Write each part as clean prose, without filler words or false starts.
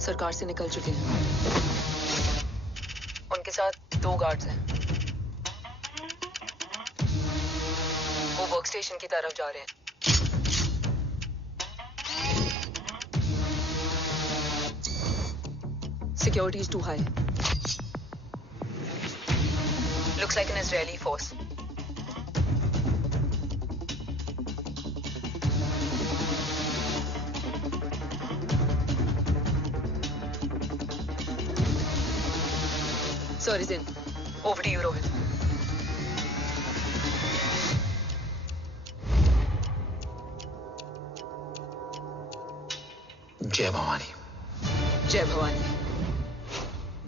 सरकार से निकल चुके हैं। उनके साथ 2 गार्ड्स हैं। वो वर्क स्टेशन की तरफ जा रहे हैं। Security is too high. Looks like an Israeli force. Sir is in. Over to you, Rohit. जय भवानी। जय भवानी।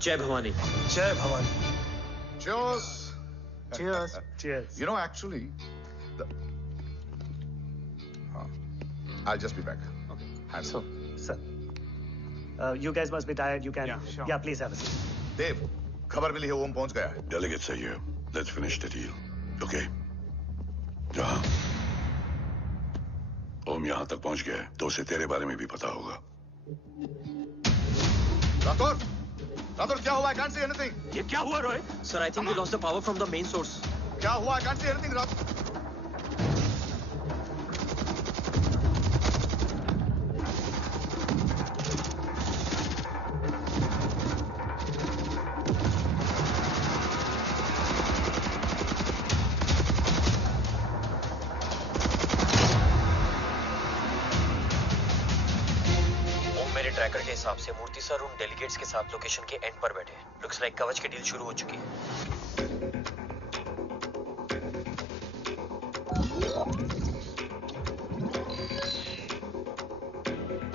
जय भवानी। जय Bhavani. Cheers. Cheers. Cheers. You know, actually, I'll just be back. Okay. Hands So, sir, you guys must be tired. You can. Yeah, sure. Yeah, please have a seat. Dave, खबर मिली है ओम पहुंच गया है। Delegate सही है। Let's finish the deal. Okay. जहाँ ओम यहाँ तक पहुंच गया है, तो उसे तेरे बारे में भी पता होगा। राठौर क्या हुआ? I can't see anything. ये क्या हुआ Rohit? Sir, I think we lost the power from the main source. क्या हुआ? I can't see anything, Rathore. Tracker के हिसाब से मूर्ति सर उन डेलीगेट्स के साथ लोकेशन के एंड पर बैठे। लुक्स लाइक कवच की डील शुरू हो चुकी है।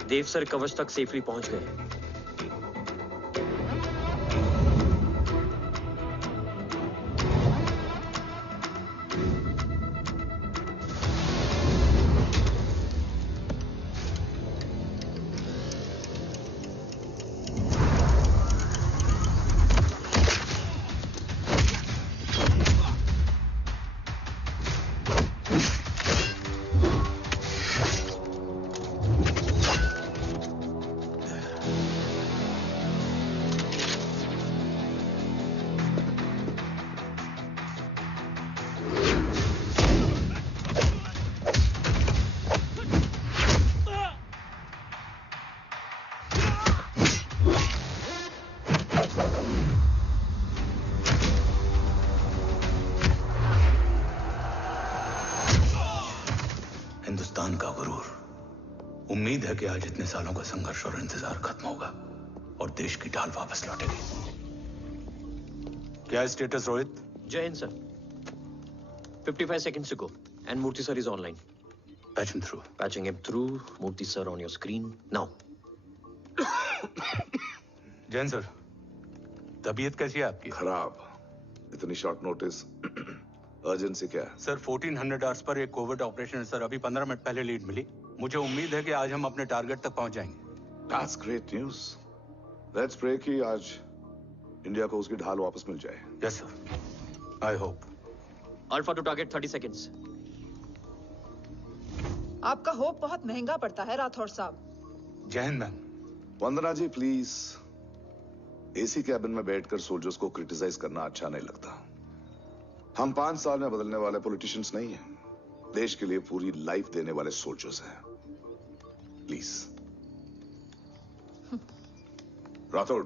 देव सर कवच तक सेफली पहुंच गए। उम्मीद है कि आज इतने सालों का संघर्ष और इंतजार खत्म होगा और देश की ढाल वापस लौटेगी। क्या है स्टेटस रोहित? जय Hind sir. 55 seconds to go and Murthy sir is online. Patch him through. Patching him through. Murthy sir on your screen now. Jain sir, तबीयत कैसी है आपकी? खराब। इतनी शॉर्ट नोटिस। अर्जेंसी क्या है? सर 1400 आवर्स पर एक कोविड ऑपरेशन है सर। अभी 15 मिनट पहले लीड मिली। मुझे उम्मीद है कि आज हम अपने टारगेट तक पहुंच जाएंगे। That's great news. Let's pray कि आज इंडिया को उसकी ढाल वापस मिल जाए। Yes sir. I hope. Alpha to target 30 seconds. आपका होप बहुत महंगा पड़ता है राठौर साहब। जय हिंद ma'am. Vandana ji please, AC cabin में बैठकर सोल्जर्स को क्रिटिसाइज करना अच्छा नहीं लगता। हम 5 साल में बदलने वाले पॉलिटिशियंस नहीं हैं, देश के लिए पूरी लाइफ देने वाले सोल्जर्स हैं। प्लीज। राठौड़,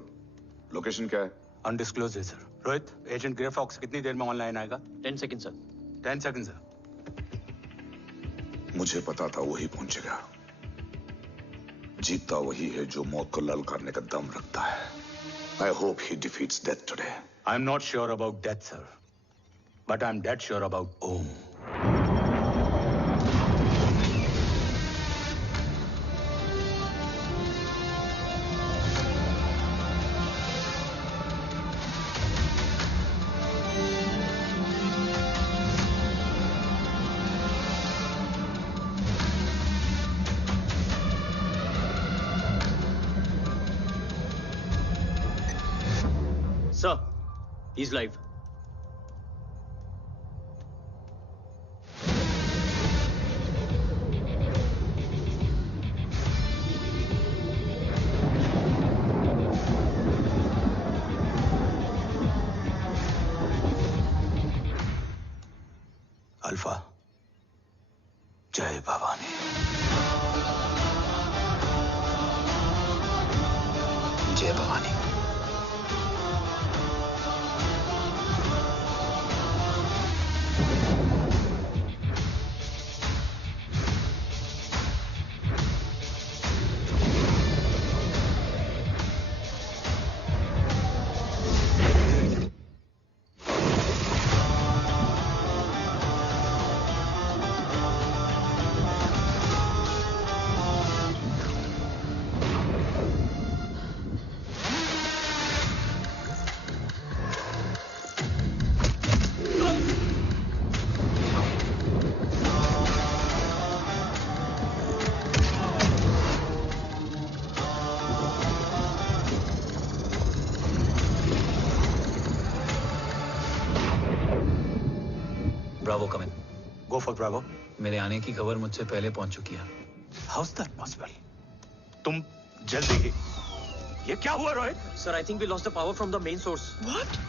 लोकेशन क्या है? अनडिस्क्लोज है sir. Rohit, agent Grey Fox कितनी देर में ऑनलाइन आएगा? 10 seconds सर। 10 seconds sir. मुझे पता था वही पहुंचेगा। जीतता वही है जो मौत को ललकारने का दम रखता है। I hope he defeats death today. I'm not sure about death, sir. But I'm dead sure about Om. Sir, he's live. खलीफा, जय भवानी। जय Bhavani. Bravo come in. Go for Bravo. मेरे आने की खबर मुझसे पहले पहुंच चुकी है। How is that possible? तुम जल्दी ही। ये क्या हुआ Rohit? Sir, I think we lost the power from the main source. What?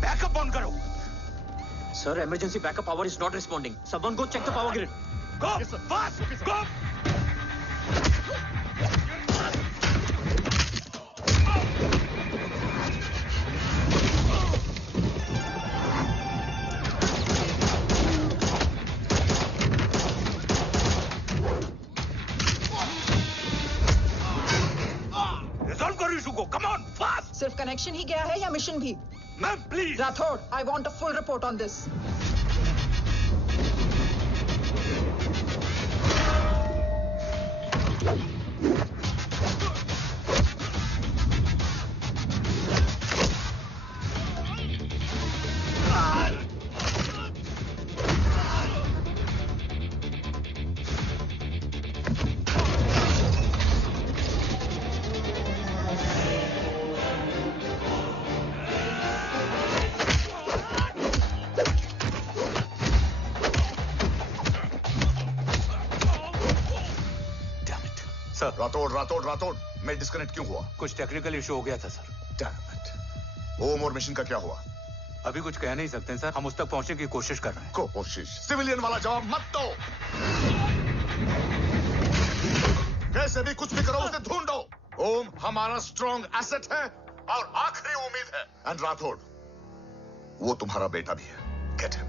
Backup on करो। Sir, emergency backup power is not responding. Someone go check the power grid. Go! Fast! Go! Resolve करो issue को। Come on, fast! सिर्फ connection ही गया है या mission भी? Ma'am, please. Rathore, I want a full report on this. Sir, Rathore मैं disconnect क्यों हुआ? कुछ टेक्निकल इशू हो गया था सर। Damn it. ओम और मिशन का क्या हुआ? अभी कुछ कह नहीं सकते सर। हम उस तक पहुंचने की कोशिश कर रहे हैं। कोशिश? सिविलियन वाला जवाब मत दो। कैसे भी कुछ भी करो, उसे ढूंढो। ओम हमारा स्ट्रॉन्ग एसेट है और आखिरी उम्मीद है। एंड राठौड़, वो तुम्हारा बेटा भी है। Get him.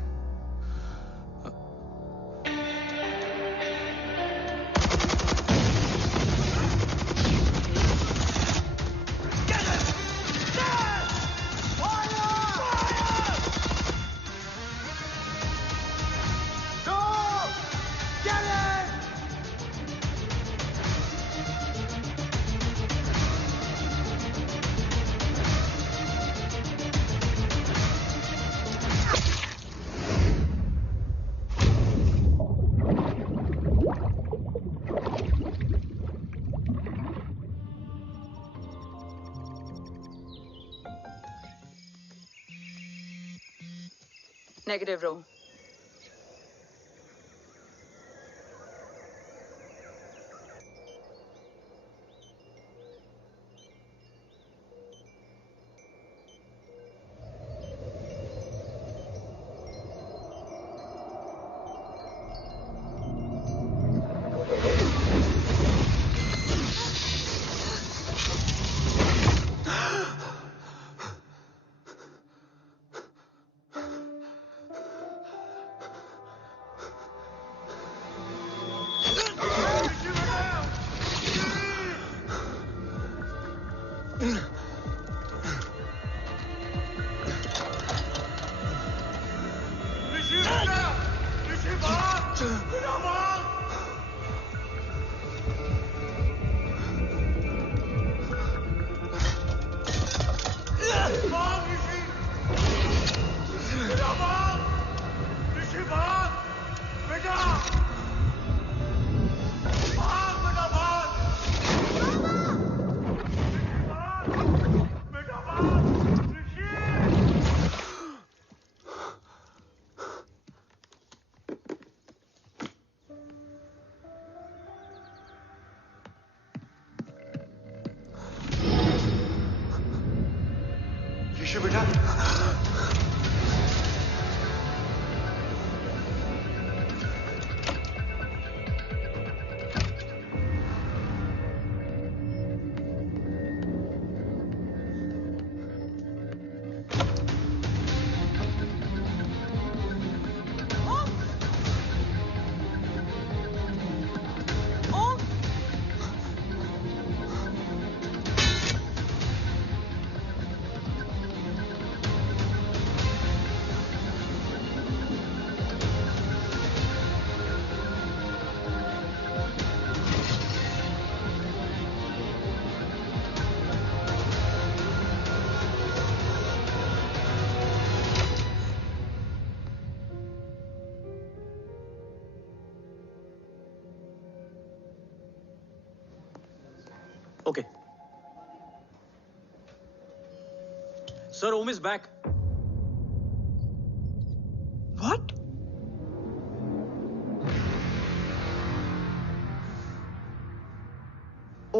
Negative, Ro. बेटा? Okay. Sir, Om is back. What?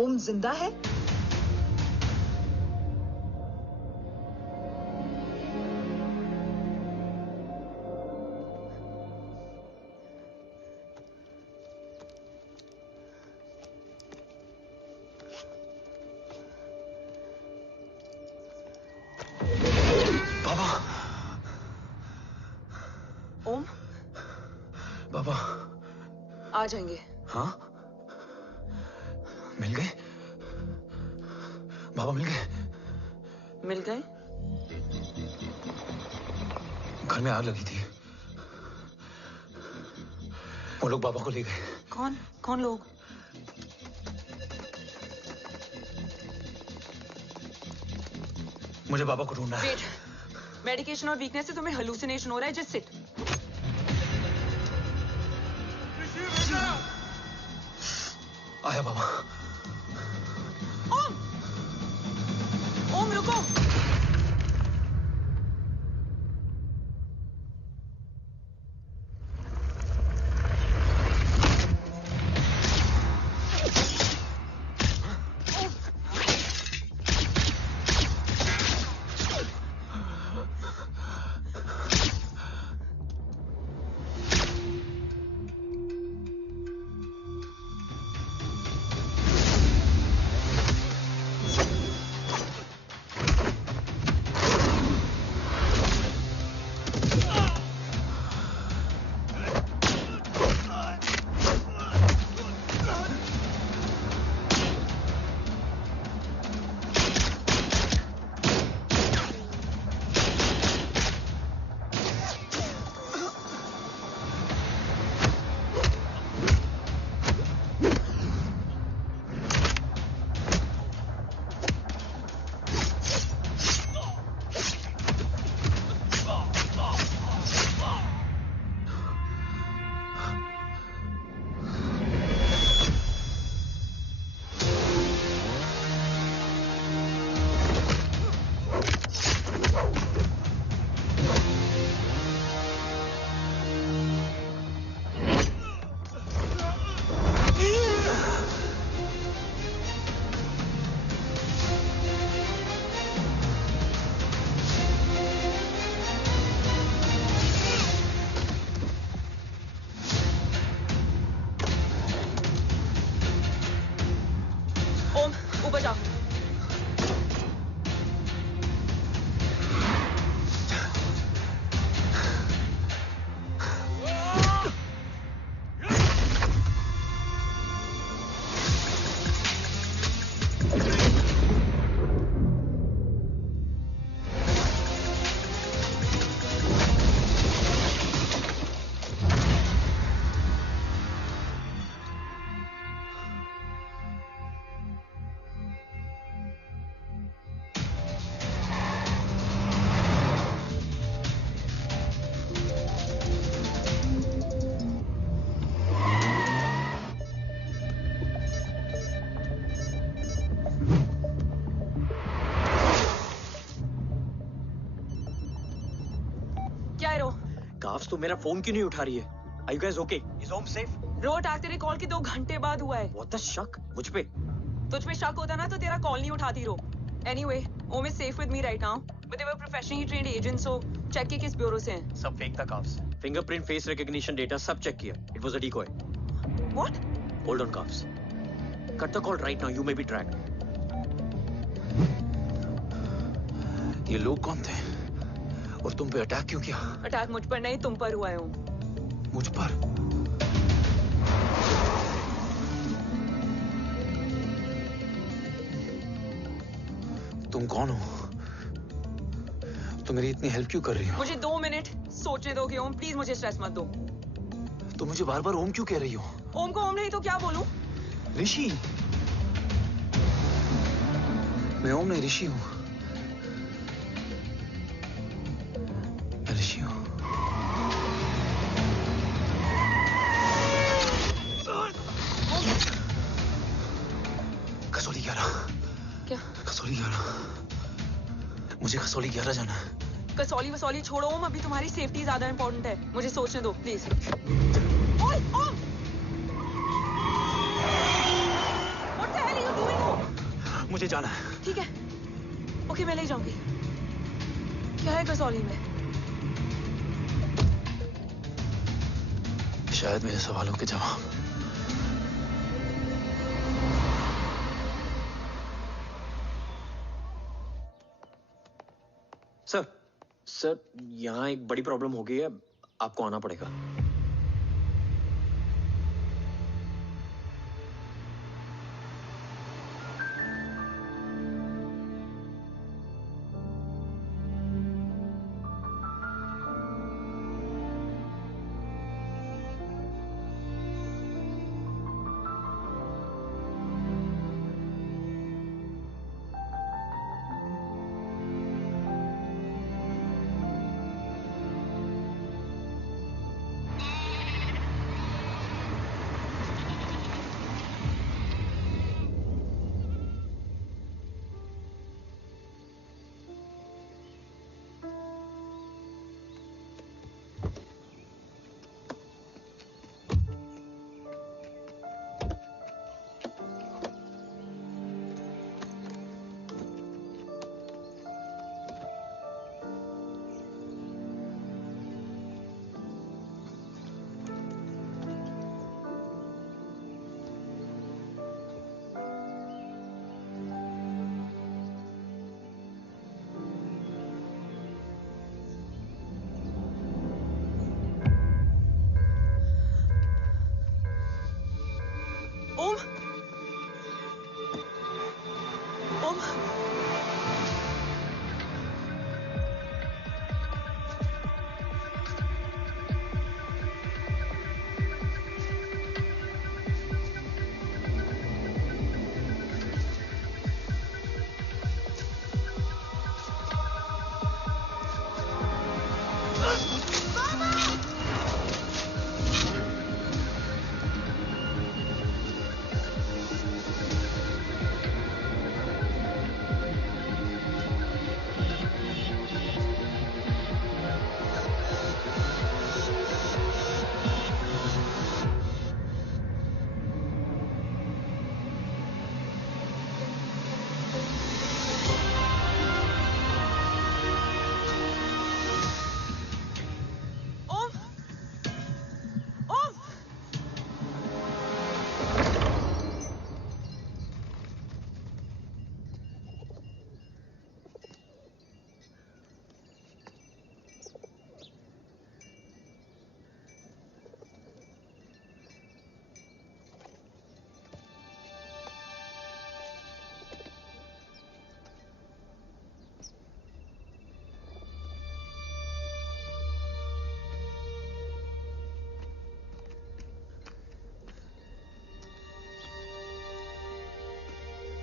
ओम जिंदा है? ओम, बाबा आ जाएंगे। हाँ, मिल गए? बाबा मिल गए? मिल गए? घर में आग लगी थी, वो लोग बाबा को ले गए। कौन? कौन लोग? मुझे बाबा को ढूंढना है। वेट, मेडिकेशन और वीकनेस से तुम्हें हेलुसिनेशन हो रहा है। Just sit. आया बाबा। ओम, ओम रुको। काफ्स तो मेरा फोन क्यों नहीं उठा रही है? Are you guys okay? Is Om safe? रो अटैक तेरे कॉल के 2 घंटे बाद हुआ है। What the शक? मुझ पे? तुझ पे शक होता ना तो तेरा कॉल नहीं उठाती रो। Anyway, Om is safe with me right now. But they were professionally trained agents, so check के किस ब्यूरो से हैं. सब फेक था carbs. Fingerprint, face recognition data सब चेक किया. It was a decoy. What? Hold on, carbs. Cut the call right now. You may be tracked. ये लोग कौन थे? और तुम पे अटैक क्यों किया? अटैक मुझ पर नहीं, तुम पर हुआ है ओम. मुझ पर? तुम कौन हो? तुम मेरी इतनी हेल्प क्यों कर रही हो? मुझे 2 मिनट सोचने दोगे ओम, प्लीज मुझे स्ट्रेस मत दो. तुम मुझे बार बार ओम क्यों कह रही हो? ओम को ओम नहीं तो क्या बोलूं? ऋषि. मैं ओम नहीं, ऋषि हूं. मैं ऋषि हूं. कसौली 11. क्या? कसौली 11. मुझे कसौली 11 जाना है. कसौली वसौली छोड़ो ओम, अभी तुम्हारी सेफ्टी ज्यादा इंपॉर्टेंट है. मुझे सोचने दो प्लीज. ओए ओम! What the hell are you doing ओम? मुझे जाना है. ठीक है. ओके, मैं ले जाऊंगी. क्या है कसौली में? शायद मेरे सवालों के जवाब. सर, यहाँ एक बड़ी प्रॉब्लम हो गई है. आपको आना पड़ेगा.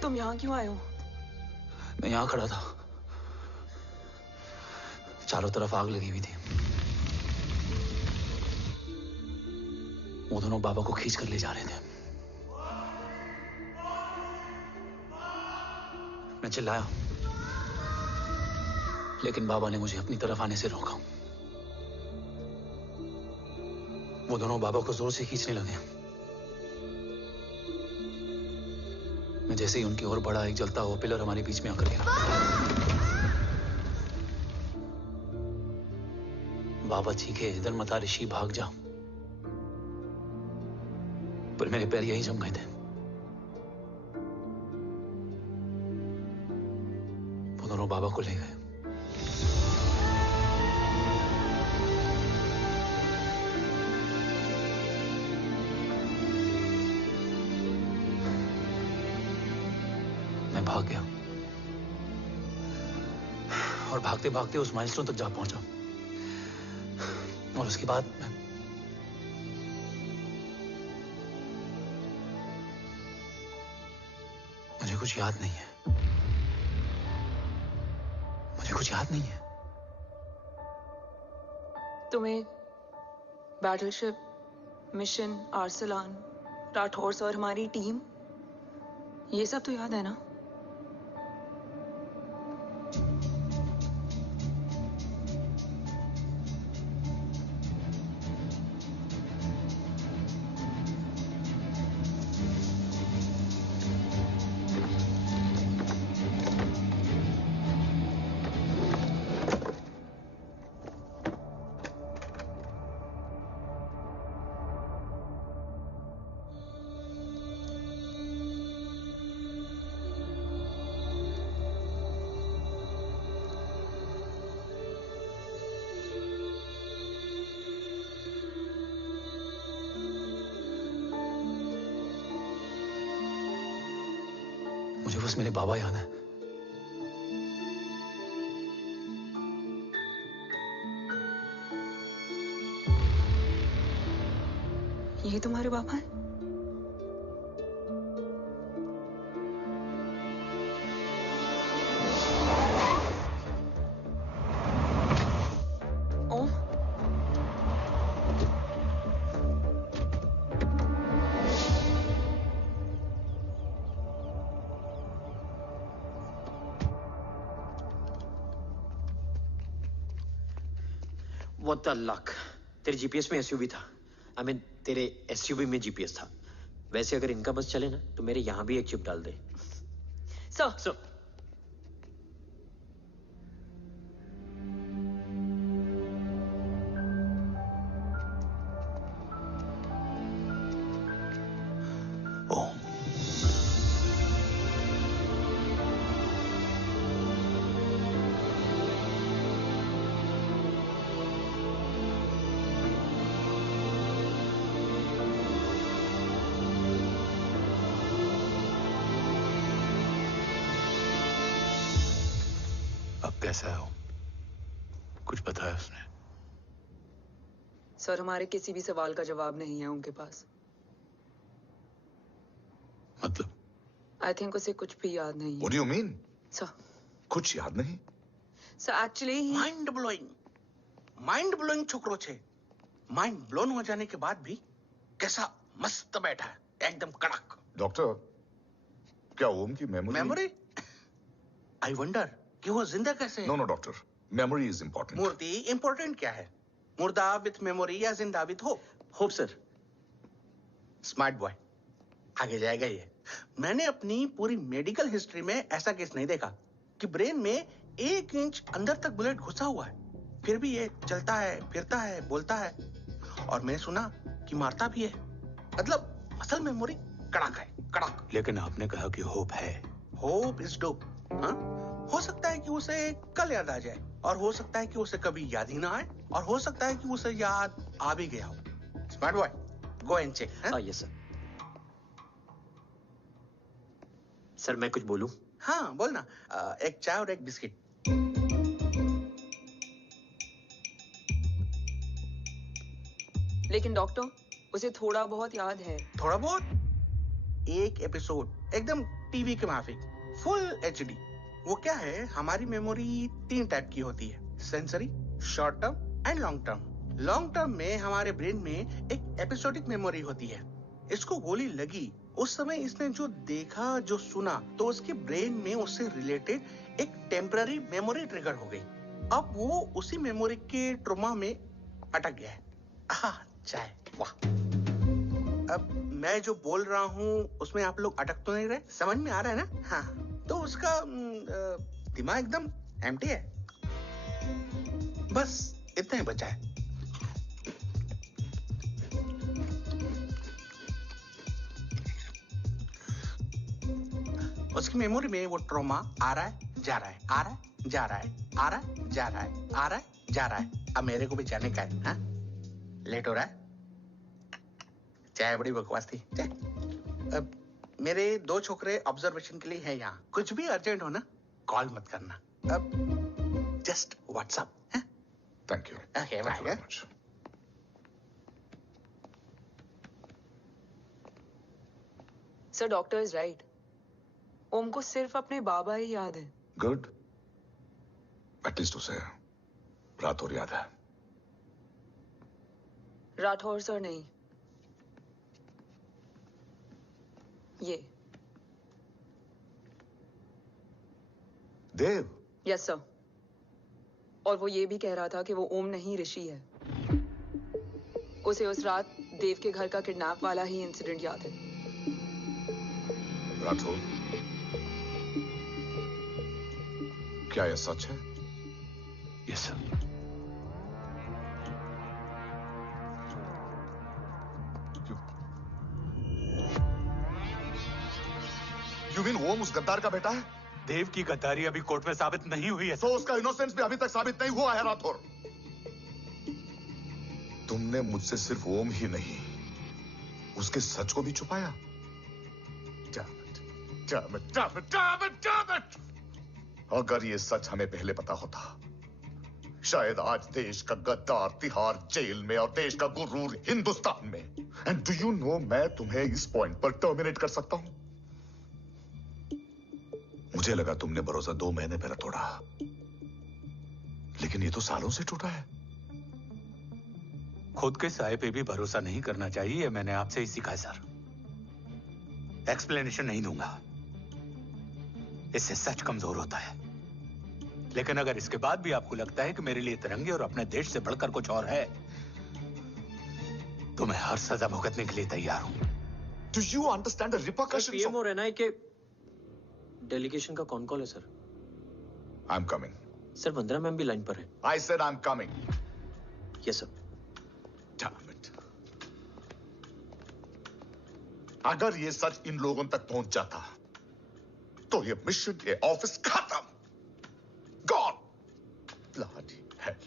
तुम यहाँ क्यों आए हो? मैं यहाँ खड़ा था. चारों तरफ आग लगी हुई थी. वो दोनों बाबा को खींच कर ले जा रहे थे. मैं चिल्लाया, लेकिन बाबा ने मुझे अपनी तरफ आने से रोका. वो दोनों बाबा को जोर से खींचने लगे. मैं जैसे ही उनकी ओर बढ़ा, एक जलता हुआ पिलर हमारे बीच में आकर गिरा। बाबा चीखे, इधर मत आ ऋषि, भाग जा। पर मेरे पैर यही जम गए थे। वो दोनों बाबा को ले गए। मैं भाग गया और भागते भागते उस माइलस्टोन तक जा पहुंचा। और उसके बाद मुझे कुछ याद नहीं है। मुझे कुछ याद नहीं है। तुम्हें बैटलशिप, मिशन, आर्सलान, राठौर और हमारी टीम, ये सब तो याद है ना? मुझे बस मेरे बाबा याद है। ये तुम्हारे बाबा हैं? ओम, What the luck? तेरे जीपीएस में एसयूवी था। I mean, तेरे एसयूवी में जीपीएस था। वैसे अगर इनका बस चले ना तो मेरे यहाँ भी एक चिप डाल दे। सर। कैसा है वो? कुछ बताया उसने? सर, हमारे किसी भी सवाल का जवाब नहीं है उनके पास। मतलब? आई थिंक उसे कुछ भी याद नहीं है। What do you mean? Sir, कुछ याद नहीं? सर एक्चुअली माइंड ब्लोइंग छोकरो छे। माइंड ब्लोन हो जाने के बाद भी कैसा मस्त बैठा है, एकदम कड़क। डॉक्टर, क्या ओम की मेमोरी? आई वंडर कि वो जिंदा कैसे है? No doctor, memory is important. मूर्ति इंपॉर्टेंट क्या है? मुर्दा विथ मेमोरी या जिंदा with hope? Hope sir. Smart boy, आगे जाएगा ये। मैंने अपनी पूरी मेडिकल हिस्ट्री में ऐसा केस नहीं देखा कि ब्रेन में 1 इंच अंदर तक बुलेट घुसा हुआ है, फिर भी ये चलता है, फिरता है, बोलता है, और मैंने सुना कि मारता भी है। मतलब असल मेमोरी कड़क है, कड़क। लेकिन आपने कहा कि होप है। Hope is dope. हाँ, हो सकता है कि उसे कल याद आ जाए, और हो सकता है कि उसे कभी याद ही ना आए, और हो सकता है कि उसे याद आ भी गया हो। Smart boy, go and check. Yes sir. Sir मैं कुछ बोलूं? हाँ बोलना। एक चाय और एक बिस्किट। लेकिन डॉक्टर, उसे थोड़ा बहुत याद है। थोड़ा बहुत? एक एपिसोड एकदम टीवी के माफिक, फुल एचडी। वो क्या है, हमारी मेमोरी 3 टाइप की होती है, sensory, short term and long term. Long term में हमारे ब्रेन में एक एपिसोडिक मेमोरी होती है। इसको गोली लगी उस समय इसने जो देखा, जो सुना, तो उसके ब्रेन में उससे रिलेटेड एक टेम्पररी मेमोरी ट्रिगर हो गई। अब वो उसी मेमोरी के ट्रॉमा में अटक गया है। चाय, वाह। अब मैं जो बोल रहा हूँ उसमें आप लोग अटक तो नहीं रहे? समझ में आ रहा है ना? हाँ, तो उसका दिमाग एकदम एम्प्टी है। बस इतना ही बचा है। उसकी मेमोरी में वो ट्रॉमा आ रहा है, जा रहा है, आ रहा है, जा रहा है, आ रहा है, जा रहा है, आ रहा है, जा रहा है। अब मेरे को भी जाने का है। हाँ, लेट हो रहा है। चाय बड़ी बकवास थी। अब मेरे 2 छोकरे ऑब्जर्वेशन के लिए हैं यहाँ। कुछ भी अर्जेंट हो ना, कॉल मत करना। अब just WhatsApp. Thank you. Okay, bye. Sir, doctor is right. Om को सिर्फ अपने बाबा ही याद है। गुड, एटलीस्ट उसे राठौर याद है। राठौर सर नहीं, ये देव। Yes sir. और वो ये भी कह रहा था कि वो ओम नहीं, ऋषि है। उसे उस रात देव के घर का किडनैप वाला ही इंसिडेंट याद है। राठौर, क्या यह सच है? Yes sir. यू मीन ओम उस गद्दार का बेटा है? देव की गद्दारी अभी कोर्ट में साबित नहीं हुई है। तो उसका इनोसेंस भी अभी तक साबित नहीं हुआ है राठौर। तुमने मुझसे सिर्फ ओम ही नहीं, उसके सच को भी छुपाया। Damn it! अगर ये सच हमें पहले पता होता, शायद आज देश का गद्दार तिहाड़ जेल में और देश का गुरूर हिंदुस्तान में। एंड डू यू नो, मैं तुम्हें इस पॉइंट पर टर्मिनेट कर सकता हूं। मुझे लगा तुमने भरोसा 2 महीने पहले तोड़ा, लेकिन ये तो सालों से टूटा है। खुद के साए पे भी भरोसा नहीं करना चाहिए, मैंने आपसे ही सीखा है सर। एक्सप्लेनेशन नहीं दूंगा, इससे सच कमजोर होता है। लेकिन अगर इसके बाद भी आपको लगता है कि मेरे लिए तिरंगे और अपने देश से बढ़कर कुछ और है, तो मैं हर सजा भुगतने के लिए तैयार हूं। Do you understand the repercussions? PM और एनआई के डेलीगेशन का कौन कॉल है sir? I'm coming. Sir, Vandana ma'am भी लाइन पर है। I said I'm coming. Yes sir. Damn it. अगर ये सच इन लोगों तक पहुंच जाता, तो ये मिशन, ये ऑफिस खत्म। Gone. Bloody hell.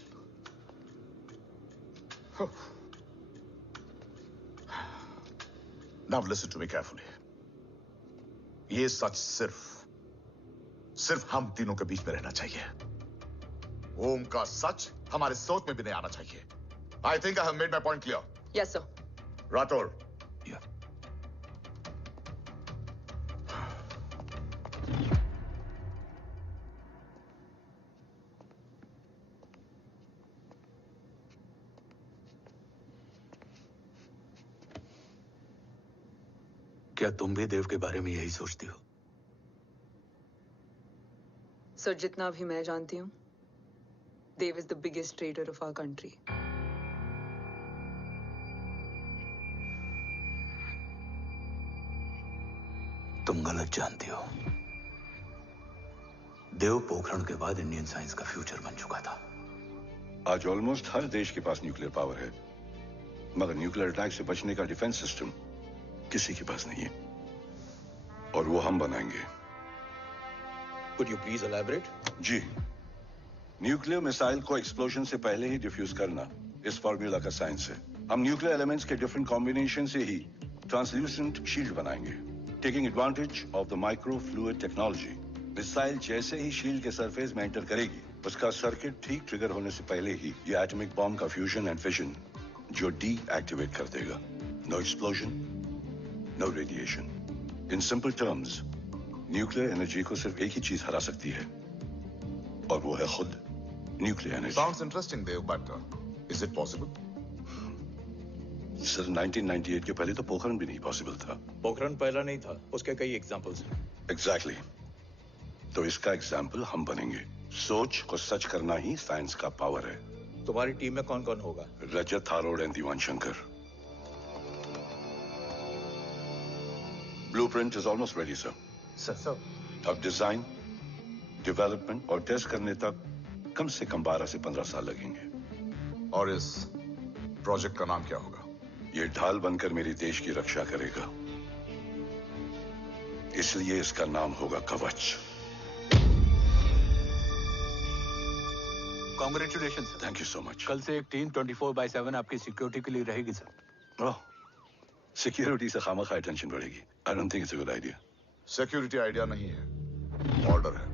Now listen to me carefully. ये सच सिर्फ हम तीनों के बीच में रहना चाहिए। ओम का सच हमारे सोच में भी नहीं आना चाहिए। I think I have made my point clear. Yes sir. Rathore. Yeah. क्या तुम भी देव के बारे में यही सोचती हो? सर, जितना भी मैं जानती हूँ, Dev is the biggest trader of our country. तुम गलत जानती हो। देव पोखरण के बाद इंडियन साइंस का फ्यूचर बन चुका था। आज ऑलमोस्ट हर देश के पास न्यूक्लियर पावर है, मगर न्यूक्लियर अटैक से बचने का डिफेंस सिस्टम किसी के पास नहीं है, और वो हम बनाएंगे। Could you please elaborate? जी, न्यूक्लियर मिसाइल को एक्सप्लोजन से पहले ही डिफ्यूज करना इस फॉर्मूला का साइंस है। हम न्यूक्लियर एलिमेंट्स के डिफरेंट कॉम्बिनेशन से ही ट्रांसल्यूसेंट शील्ड बनाएंगे, taking advantage of the micro fluid technology. Missile जैसे ही शील्ड के सरफेस में एंटर करेगी, उसका सर्किट ठीक ट्रिगर होने से पहले ही ये एटॉमिक बॉम्ब का फ्यूजन एंड फिशन जो डीएक्टिवेट कर देगा। No explosion, no radiation. In simple terms, nuclear energy को सिर्फ एक ही चीज हरा सकती है, और वो है खुद nuclear energy. Sounds interesting, Dev, but is it possible? Sir, 1998 के पहले तो पोखरण भी नहीं पॉसिबल था। पोखरण पहला नहीं था, उसके कई एग्जांपल्स हैं। एग्जैक्टली। तो इसका एग्जाम्पल हम बनेंगे। सोच को सच करना ही साइंस का पावर है। तुम्हारी टीम में कौन कौन होगा? Rajat, Tharod and Diwan Shankar. Blueprint is almost ready sir. Sir अब डिजाइन, डेवलपमेंट और टेस्ट करने तक कम से कम 12 से 15 साल लगेंगे। और इस प्रोजेक्ट का नाम क्या होगा? ये ढाल बनकर मेरे देश की रक्षा करेगा, इसलिए इसका नाम होगा कवच। Congratulation sir. Thank you so much. कल से एक टीम 24/7 आपकी सिक्योरिटी के लिए रहेगी सर। ओह, सिक्योरिटी से खामखा टेंशन बढ़ेगी। I don't think it's a good idea. Security idea नहीं है, ऑर्डर है।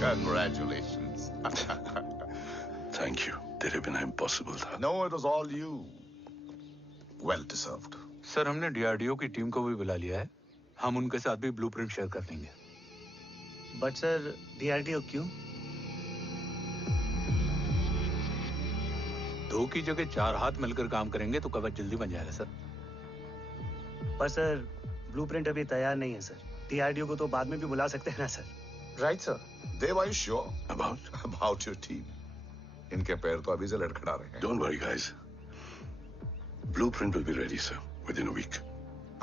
Congratulations. थैंक यू, तेरे बिना इम्पॉसिबल था। No, it was all you. Well deserved. Sir हमने डीआरडीओ की टीम को भी बुला लिया है, हम उनके साथ भी ब्लूप्रिंट शेयर कर लेंगे। बट सर डीआरडीओ क्यों? 2 की जगह 4 हाथ मिलकर काम करेंगे तो कवच जल्दी बन जाएगा सर। पर सर ब्लूप्रिंट अभी तैयार नहीं है सर। डीआरडीओ को तो बाद में भी बुला सकते हैं ना sir. Right, sir. Dev, are you sure about your team? इनके पैर तो अभी से लड़खड़ा रहे हैं। Don't worry, guys. Blueprint will be ready, sir, within a week.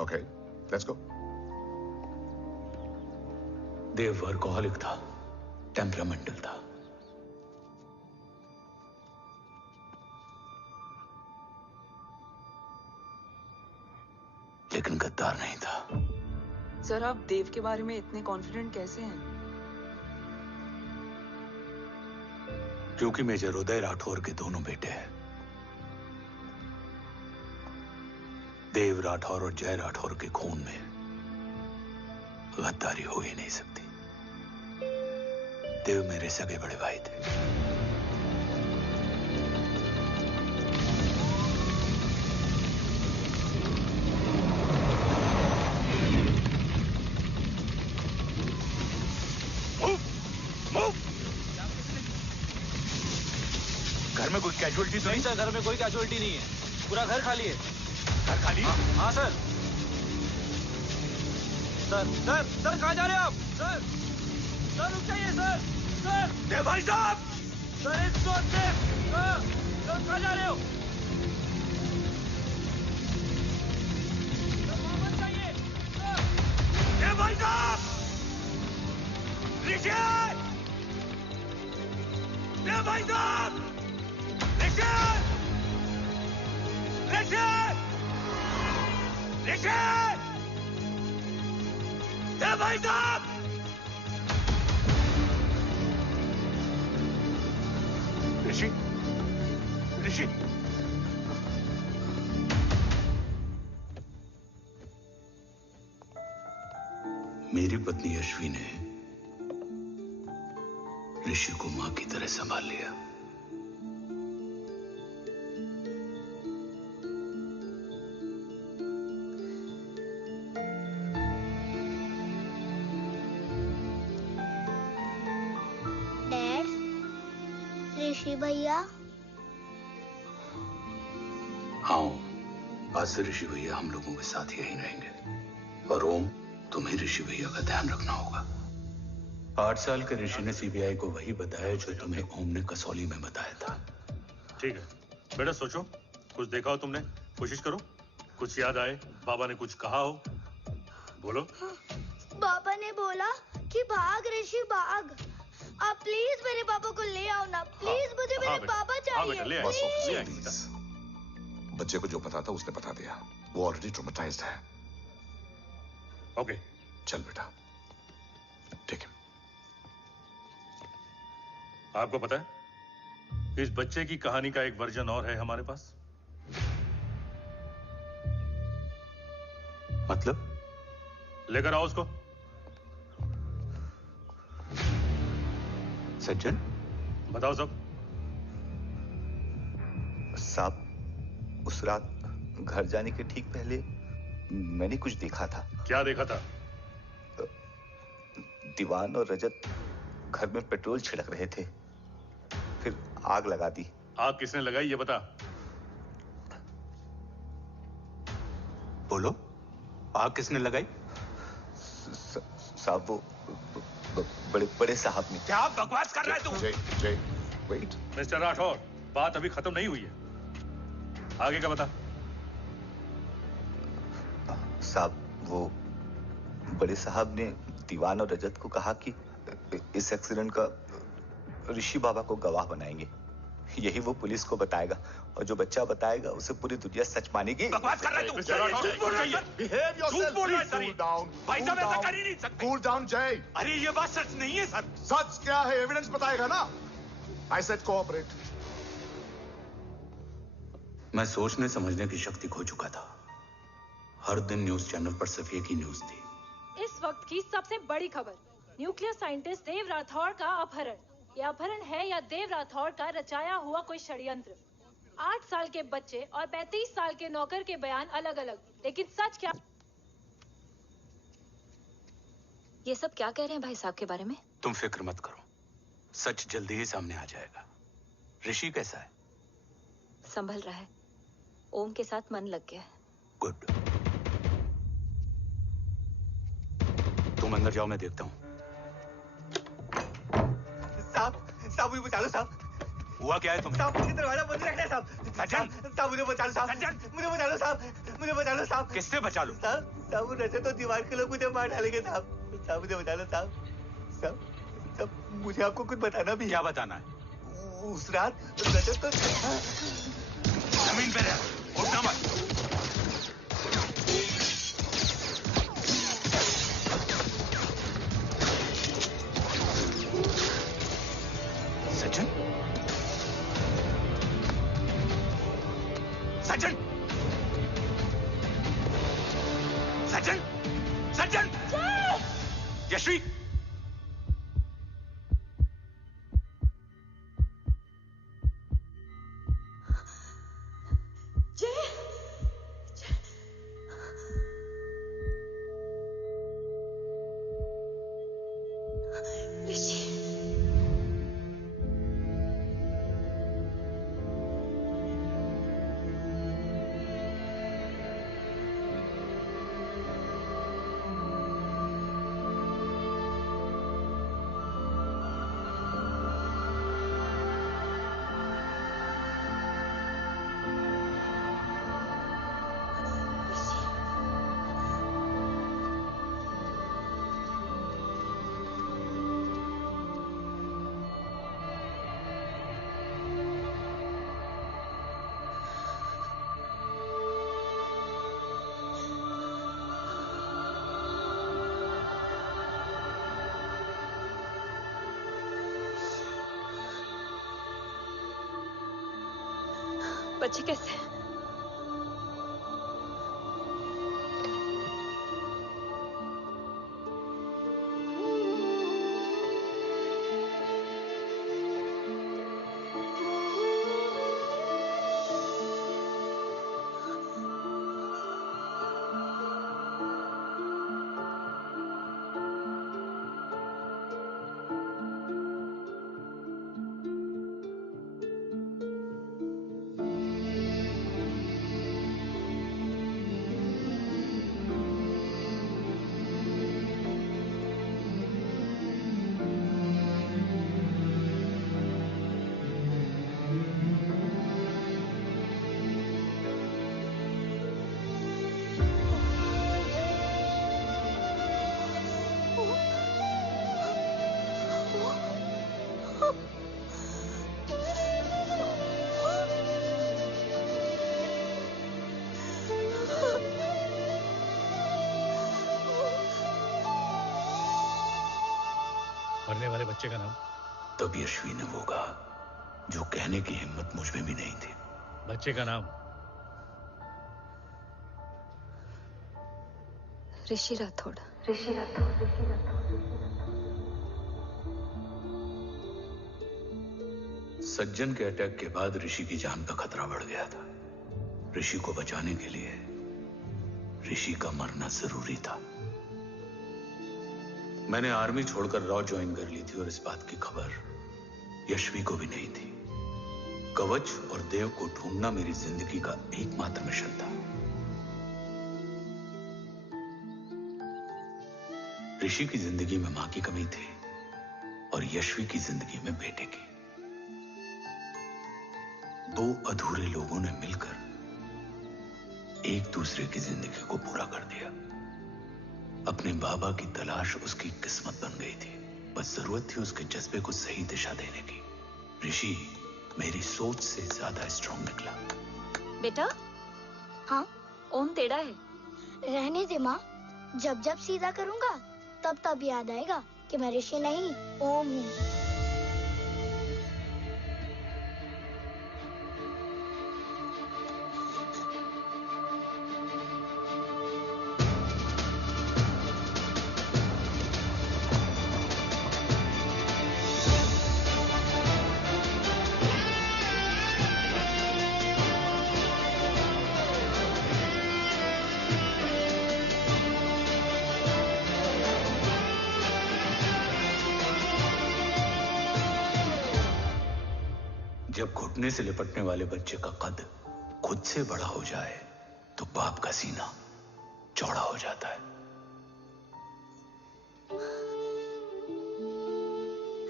Okay, let's go. Dev workaholic था, टेम्परामेंटल था। लेकिन गद्दार नहीं था। सर आप देव के बारे में इतने कॉन्फिडेंट कैसे हैं? क्योंकि मेजर उदय राठौर के दोनों बेटे हैं। देव राठौर और जय राठौर के खून में गद्दारी हो ही नहीं सकती। देव मेरे सगे बड़े भाई थे। घर में कोई कैजुअलिटी तो नहीं? सर घर में कोई कैजुअलिटी नहीं है, पूरा घर खाली है। घर खाली? हाँ सर। सर सर सर कहाँ जा रहे हैं आप? सर सर रुक जाइए सर। सर देव भाई साहब! सर इस सोच से सर कहाँ जा रहे हो? सर वापस जाइए सर। देव भाई साहब! ऋषि! देव भाई साहब! ऋषि! ऋषि! ऋषि! देव भाई साहब! ऋषि! ऋषि! मेरी पत्नी अश्वी ने ऋषि को मां की तरह संभाल लिया। डैड, ऋषि भैया। हाँ, आज से ऋषि भैया हम लोगों के साथ यहीं रहेंगे। और ओम, तुम्हें ऋषि भैया का ध्यान रखना होगा। 8 साल के ऋषि ने सीबीआई को वही बताया जो तुम्हें ओम ने कसौली में बताया था। ठीक है बेटा, सोचो, कुछ देखा हो तुमने, कोशिश करो, कुछ याद आए, बाबा ने कुछ कहा हो, बोलो। पापा ने बोला कि भाग ऋषि भाग। आप प्लीज मेरे पापा को ले आओ ना, प्लीज। मुझे मेरे पापा चाहिए। ले प्लीज। बच्चे को जो पता था उसने बता दिया, वो ऑलरेडी ट्रॉमेटाइज्ड है। ओके चल बेटा, ठीक है। आपको पता है इस बच्चे की कहानी का एक वर्जन और है हमारे पास। मतलब? लेकर आओ उसको। सज्जन, बताओ सब। साहब, उस रात घर जाने के ठीक पहले मैंने कुछ देखा था। क्या देखा था? दीवान और रजत घर में पेट्रोल छिड़क रहे थे, फिर आग लगा दी। आग किसने लगाई ये बता। बोलो, आग किसने लगाई? साहब, वो बड़े बड़े साहब ने। क्या बकवास कर रहा है तू? जय जय, वेट। मिस्टर राठौर, बात अभी खत्म नहीं हुई है। आगे का बता। साहब, वो बड़े साहब ने दीवान और रजत को कहा कि इस एक्सीडेंट का ऋषि बाबा को गवाह बनाएंगे। यही वो पुलिस को बताएगा और जो बच्चा बताएगा उसे पूरी दुनिया सच मानेगी। बकवास कर रहा है तू। झूठ बोल रही है। झूठ बोल रहा है सर। भाई साहब ऐसा कर ही नहीं सकते। कूल डाउन जय। अरे ये बात सच नहीं है सर। सच क्या है? एविडेंस बताएगा ना। I said cooperate. मैं सोचने समझने की शक्ति खो चुका था। हर दिन न्यूज चैनल पर सिर्फ एक ही न्यूज थी। इस वक्त की सबसे बड़ी खबर, न्यूक्लियर साइंटिस्ट देव राठौड़ का अपहरण। यह अपहरण है या देव राठौड़ का रचाया हुआ कोई षड्यंत्र। 8 साल के बच्चे और 35 साल के नौकर के बयान अलग अलग, लेकिन सच क्या? ये सब क्या कह रहे हैं भाई साहब के बारे में? तुम फिक्र मत करो, सच जल्दी ही सामने आ जाएगा। ऋषि कैसा है? संभल रहा है। ओम के साथ मन लग गया है। गुड। तुम अंदर जाओ, मैं देखता हूँ। साहब मुझे बचा लो साहब। हुआ क्या है तुम्हें? साहब मुझे दरवाजा बंद रखना है साहब। सज्जन, साहब मुझे बचा लो साहब। मुझे बचा लो साहब। मुझे बचा लो साहब। किससे बचा लो? साहब रजत तो दीवार के लोग मुझे मार डालेंगे साहब। साहब मुझे बचा लो साहब। साहब मुझे आपको कुछ बताना भी है। क्या बताना है? उस रात रजत तो जमीन पे रह, उठना मत। सज्जन, सज्जन, सज्जन, सज्जन, यश्वी, बच्चे कैसे हैं? मरने वाले बच्चे का नाम? तब यश्वी ने वो कहा जो कहने की हिम्मत मुझ में भी नहीं थी। बच्चे का नाम? ऋषि राठौड़। सज्जन के अटैक के बाद ऋषि की जान का खतरा बढ़ गया था। ऋषि को बचाने के लिए ऋषि का मरना जरूरी था। मैंने आर्मी छोड़कर रॉ ज्वाइन कर ली थी और इस बात की खबर यश्वी को भी नहीं थी। कवच और देव को ढूंढना मेरी जिंदगी का एकमात्र मिशन था। ऋषि की जिंदगी में मां की कमी थी और यश्वी की जिंदगी में बेटे की। दो अधूरे लोगों ने मिलकर एक दूसरे की जिंदगी को पूरा कर दिया। अपने बाबा की तलाश उसकी किस्मत बन गई थी, बस जरूरत थी उसके जज्बे को सही दिशा देने की। ऋषि मेरी सोच से ज्यादा स्ट्रांग निकला। बेटा, हाँ ओम टेढ़ा है। रहने दे माँ, जब जब सीधा करूँगा तब तब याद आएगा कि मैं ऋषि नहीं ओम हूँ। जब घुटने से लिपटने वाले बच्चे का कद खुद से बड़ा हो जाए तो बाप का सीना चौड़ा हो जाता है।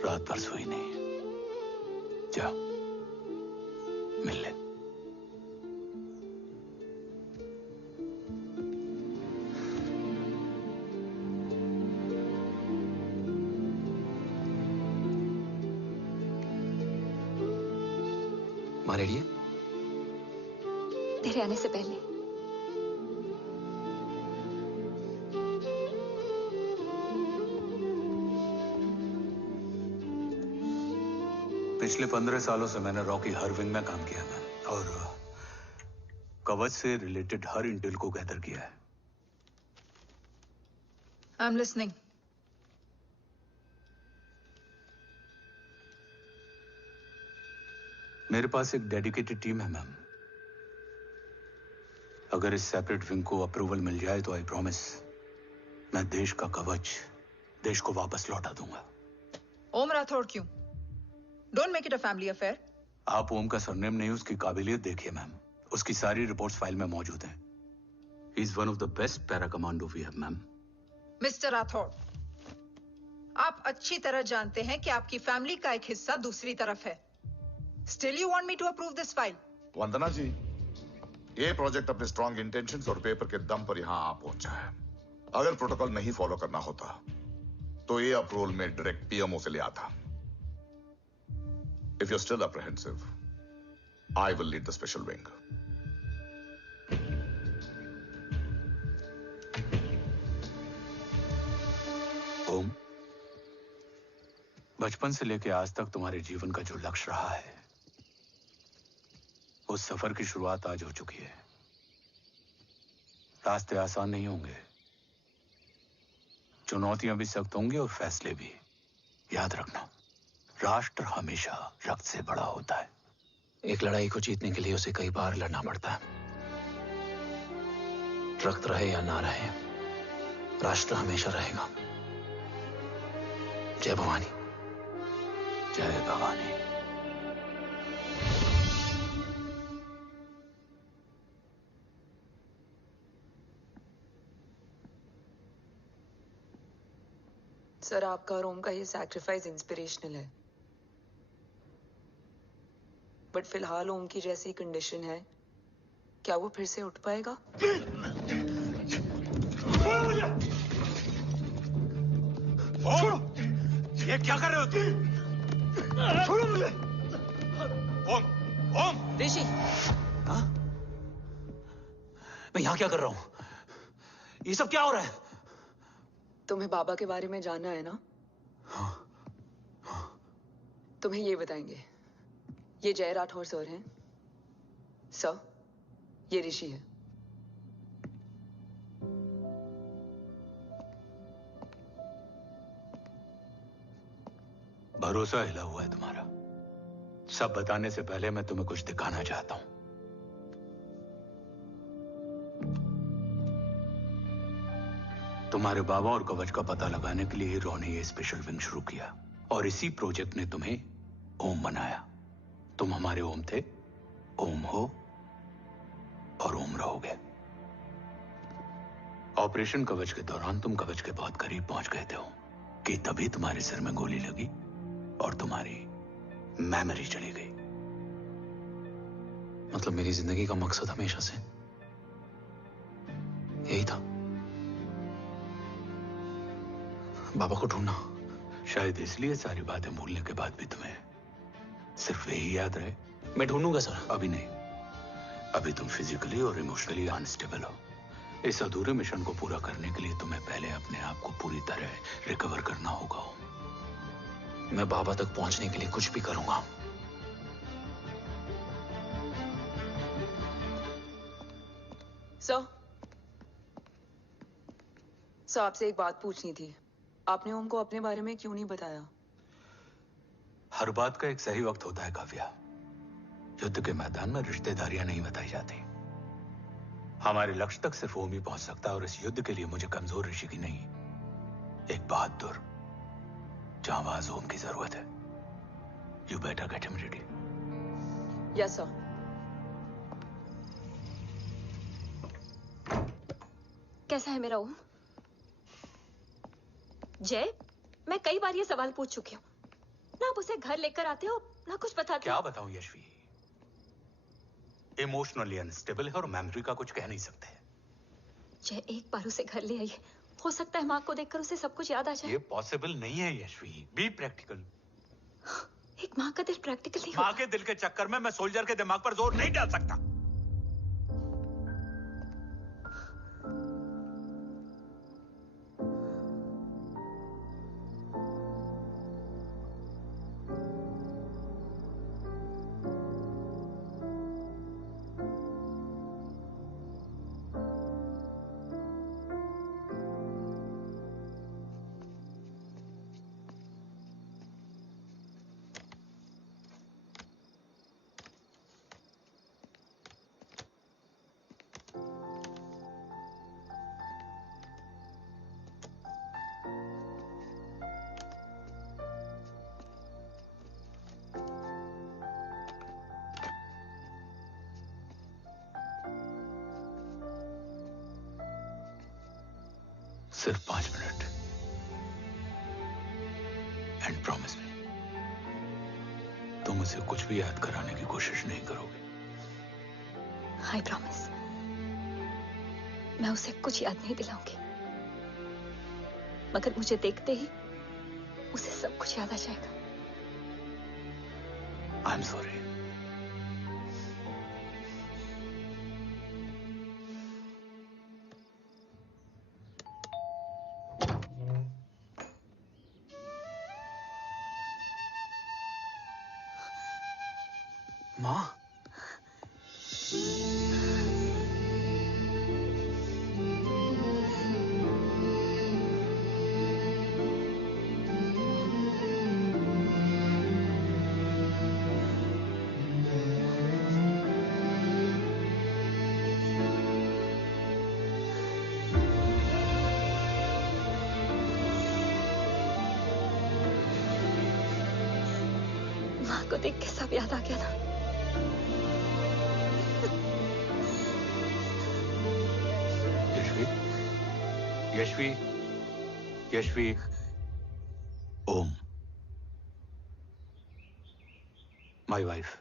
रात भर सोई नहीं, जा मिल ले। माँ रेडी है? तेरे आने से पहले। पिछले 15 सालों से मैंने रॉकी हर विंग में काम किया है और कवच से रिलेटेड हर इंटेल को गैदर किया है। I am listening. मेरे पास एक डेडिकेटेड टीम है मैम। अगर इस सेपरेट विंग को अप्रूवल मिल जाए तो आई प्रॉमिस मैं देश का कवच देश को वापस लौटा दूंगा। ओम राठौड़ क्यों? Don't make it a family affair. आप ओम का सरनेम नहीं, उसकी काबिलियत देखिए मैम। उसकी सारी रिपोर्ट्स फाइल में मौजूद हैं। He is one of the best para commando we have ma'am. Mister Rathore, आप अच्छी तरह जानते हैं कि आपकी फैमिली का एक हिस्सा दूसरी तरफ है। Still you want me to approve this file? वंदना जी, ये प्रोजेक्ट अपने स्ट्रॉन्ग इंटेंशंस और पेपर के दम पर यहां आ पहुंचा है। अगर प्रोटोकॉल नहीं फॉलो करना होता तो ये अप्रूवल में डायरेक्ट पीएमओ से ले आता। If you're still apprehensive, I will lead the special wing. ओम, बचपन से लेकर आज तक तुम्हारे जीवन का जो लक्ष्य रहा है, उस सफर की शुरुआत आज हो चुकी है। रास्ते आसान नहीं होंगे, चुनौतियां भी सख्त होंगी और फैसले भी। याद रखना, राष्ट्र हमेशा रक्त से बड़ा होता है। एक लड़ाई को जीतने के लिए उसे कई बार लड़ना पड़ता है। रक्त रहे या ना रहे, राष्ट्र हमेशा रहेगा। जय भवानी। जय भवानी। सर, आपका और ओम का ये सैक्रिफाइस इंस्पिरेशनल है, बट फिलहाल ओम की जैसी कंडीशन है, क्या वो फिर से उठ पाएगा? छोड़ो! ये क्या कर रहे हो तुम? छोड़ो मुझे! ओम! ओम! ऋषि! हाँ? मैं यहाँ क्या कर रहा हूँ? ये सब क्या हो रहा है? तुम्हें बाबा के बारे में जानना है ना? तुम्हें ये बताएंगे। ये जय राठौर सर हैं। सर, ये ऋषि है। भरोसा हिला हुआ है तुम्हारा। सब बताने से पहले मैं तुम्हें कुछ दिखाना चाहता हूं। तुम्हारे बाबा और कवच का पता लगाने के लिए हीरो ने ये स्पेशल विंग शुरू किया और इसी प्रोजेक्ट ने तुम्हें ओम बनाया। तुम हमारे ओम थे, ओम हो और ओम रहोगे। ऑपरेशन कवच के दौरान तुम कवच के बहुत करीब पहुंच गए थे कि तभी तुम्हारे सिर में गोली लगी और तुम्हारी मेमोरी चली गई। मतलब मेरी जिंदगी का मकसद हमेशा से यही था। बाबा को ढूंढना। शायद इसलिए सारी बातें भूलने के बाद भी तुम्हें सिर्फ यही याद रहे। मैं ढूंढूंगा सर। अभी नहीं। अभी तुम फिजिकली और इमोशनली अनस्टेबल हो। इस अधूरे मिशन को पूरा करने के लिए तुम्हें पहले अपने आप को पूरी तरह रिकवर करना होगा। मैं बाबा तक पहुंचने के लिए कुछ भी करूंगा। सर आपसे एक बात पूछनी थी। आपने ओम को अपने बारे में क्यों नहीं बताया? हर बात का एक सही वक्त होता है काव्या। युद्ध के मैदान में रिश्तेदारियां नहीं बताई जाती। हमारे लक्ष्य तक सिर्फ ओम ही पहुंच सकता है और इस युद्ध के लिए मुझे कमजोर ऋषि की नहीं, एक बहादुर जांबाज ओम की जरूरत है। You better get him ready. Yes sir. कैसा है मेरा ओम? जय, मैं कई बार ये सवाल पूछ चुकी हूँ। ना आप उसे घर लेकर आते हो, ना कुछ बताते क्या हो। बताऊं यशवी? इमोशनली अनस्टेबल है और मेमोरी का कुछ कह नहीं सकते। जय, एक बार उसे घर ले आइए। हो सकता है माँ को देखकर उसे सब कुछ याद आ जाए। ये पॉसिबल नहीं है यशवी। Be practical. एक माँ का दिल प्रैक्टिकल नहीं माँ के दिल के चक्कर में मैं सोल्जर के दिमाग पर जोर नहीं डाल सकता। सिर्फ 5 मिनट। एंड प्रॉमिस मी, तुम उसे कुछ भी याद कराने की कोशिश नहीं करोगे। I promise. मैं उसे कुछ याद नहीं दिलाऊंगी, मगर मुझे देखते ही उसे सब कुछ याद आ जाएगा। I am sorry. माँ, माँ को देख के सब याद आ गया ना। Yashvi, Yashvi, Om, my wife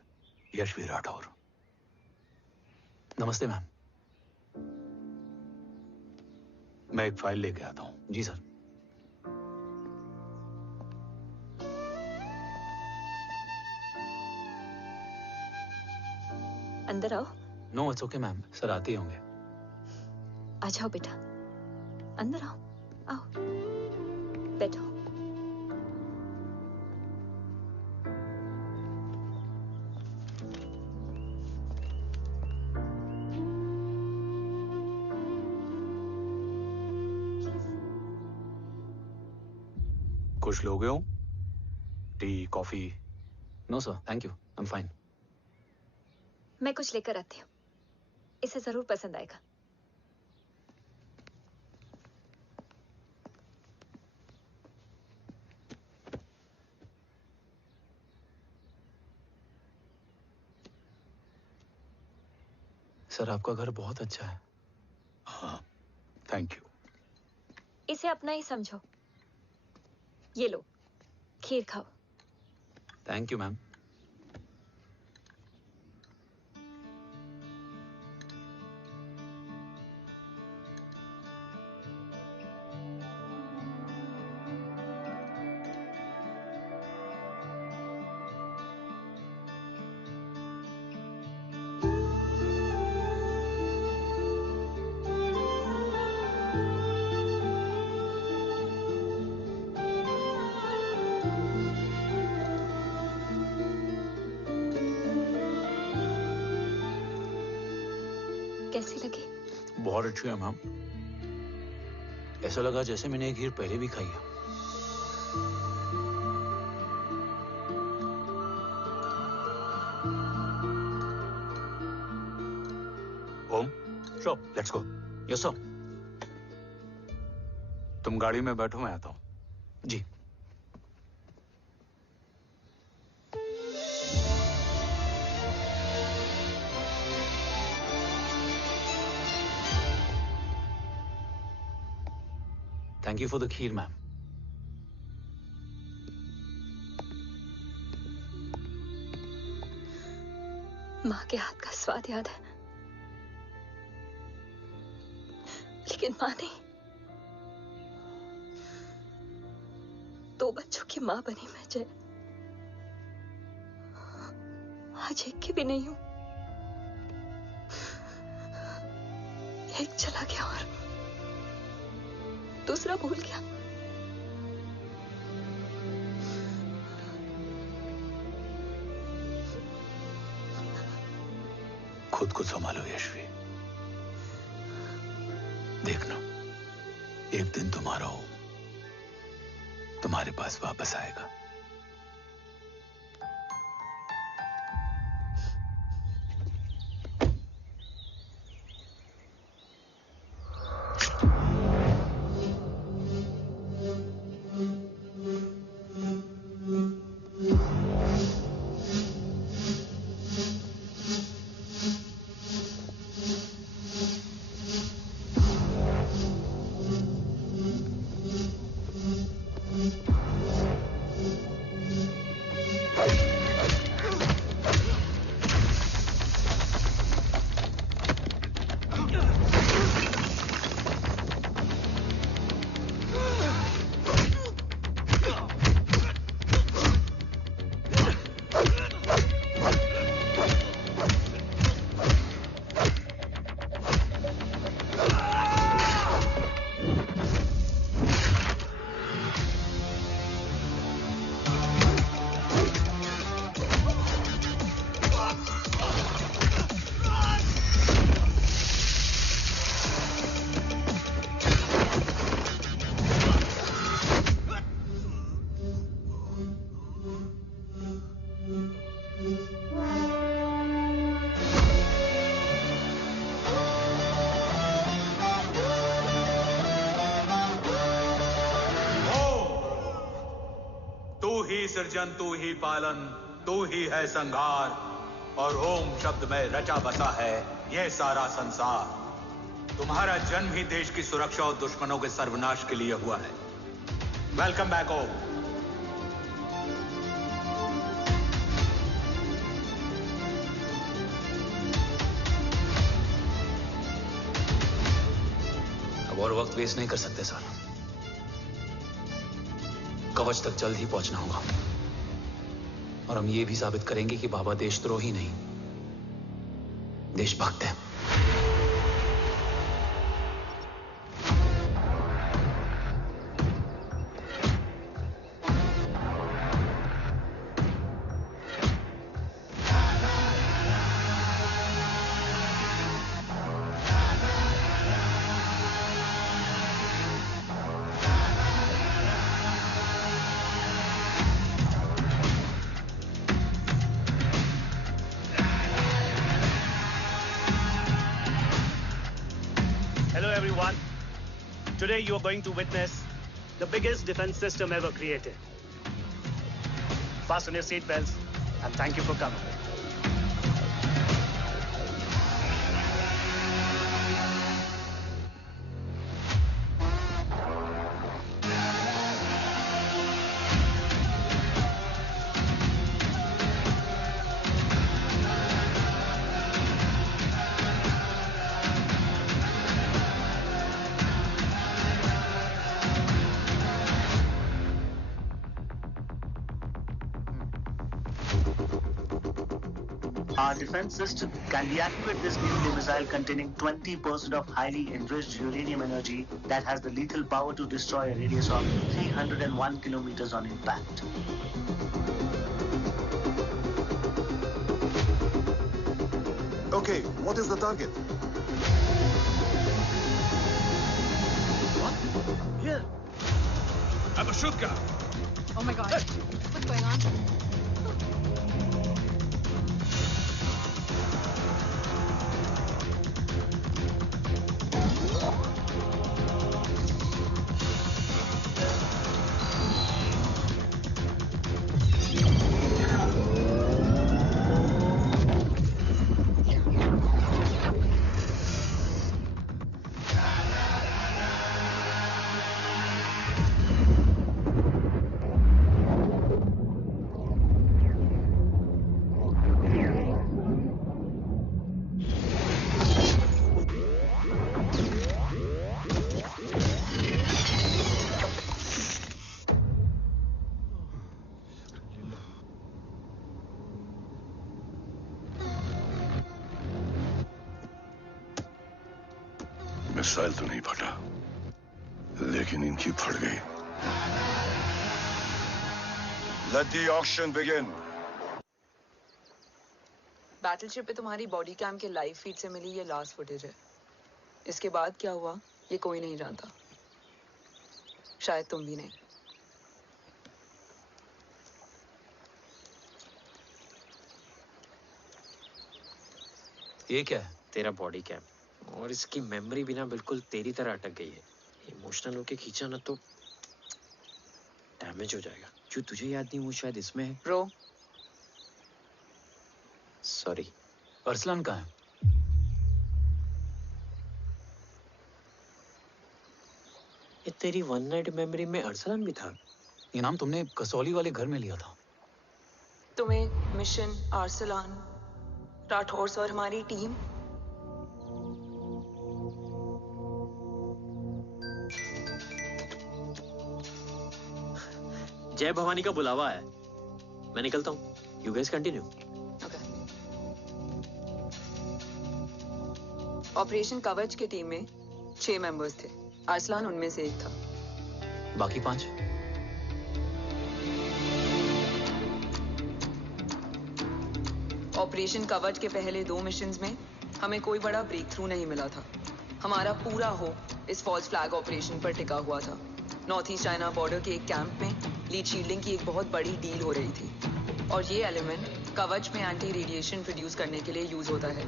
Yashvi Rathore. नमस्ते मैम। मैं एक फाइल लेके आता हूं। जी सर। अंदर आओ। No it's okay ma'am, sir आते ही होंगे। आ जाओ बेटा, अंदर आओ। आओ, बैठो। कुछ लोगे हो? Tea, coffee? No sir, thank you, I am fine. मैं कुछ लेकर आती हूँ, इसे जरूर पसंद आएगा। सर आपका घर बहुत अच्छा है। हाँ, थैंक यू। इसे अपना ही समझो। ये लो, खीर खाओ। Thank you ma'am. बहुत अच्छी है मैम। ऐसा लगा जैसे मैंने एक खीर पहले भी खाई है। Om, sure, let's go. Yes sir. तुम गाड़ी में बैठो, मैं आता हूं। जी। Thank you for the kheer, ma'am. माँ के हाथ का स्वाद याद है, लेकिन माँ नहीं। 2 बच्चों की माँ बनी मैं जय। आज एक की भी नहीं हूं। एक चला गया और दूसरा भूल गया। खुद को संभालो यशवी। देखना, एक दिन तुम्हारा हो तुम्हारे पास वापस आएगा। सृजन तू ही पालन, तू ही है संहार, और ओम शब्द में रचा बसा है यह सारा संसार। तुम्हारा जन्म ही देश की सुरक्षा और दुश्मनों के सर्वनाश के लिए हुआ है। वेलकम बैक ओम। अब और वक्त वेस्ट नहीं कर सकते सर। कवच तक जल्द ही पहुंचना होगा और हम ये भी साबित करेंगे कि बाबा देशद्रोही नहीं, देशभक्त है। Today you are going to witness the biggest defense system ever created. Fasten your seat belts and thank you for coming. Our defense system can deactivate this nuclear missile containing 20% of highly enriched uranium energy that has the lethal power to destroy a radius of 301 kilometers on impact. Okay, what is the target? shoot ka. Oh my God. What's going on? Missile तो नहीं फटा, लेकिन इनकी फट गई। Let the auction begin. Battleship पे तुम्हारी body cam के लाइव फीड से मिली ये लास्ट फुटेज है। इसके बाद क्या हुआ ये कोई नहीं जानता, शायद तुम भी नहीं। ये क्या है? तेरा बॉडी कैम, और इसकी मेमोरी बिना बिल्कुल तेरी तरह अटक गई है। इमोशनल होके खींचा ना तो डैमेज हो जाएगा। जो तुझे याद नहीं वो शायद इसमें है। Bro sorry. अरसलान कहाँ है? ये तेरी वन नाइट मेमोरी में अरसलान भी था? ये नाम तुमने कसौली वाले घर में लिया था। तुम्हें मिशन अरसलान राठौर और हमारी टीम जय भवानी का बुलावा है, मैं निकलता हूँ। You guys continue. ऑपरेशन कवच की टीम में 6 मेंबर्स थे, अरसलान उनमें से एक था। बाकी 5? ऑपरेशन कवच के पहले 2 मिशंस में हमें कोई बड़ा ब्रेक थ्रू नहीं मिला था। हमारा पूरा होप इस फॉल्स फ्लैग ऑपरेशन पर टिका हुआ था। नॉर्थ ईस्ट चाइना बॉर्डर के एक कैंप में लीड शील्डिंग की एक बहुत बड़ी डील हो रही थी, और ये एलिमेंट कवच में एंटी रेडिएशन प्रोड्यूस करने के लिए यूज होता है।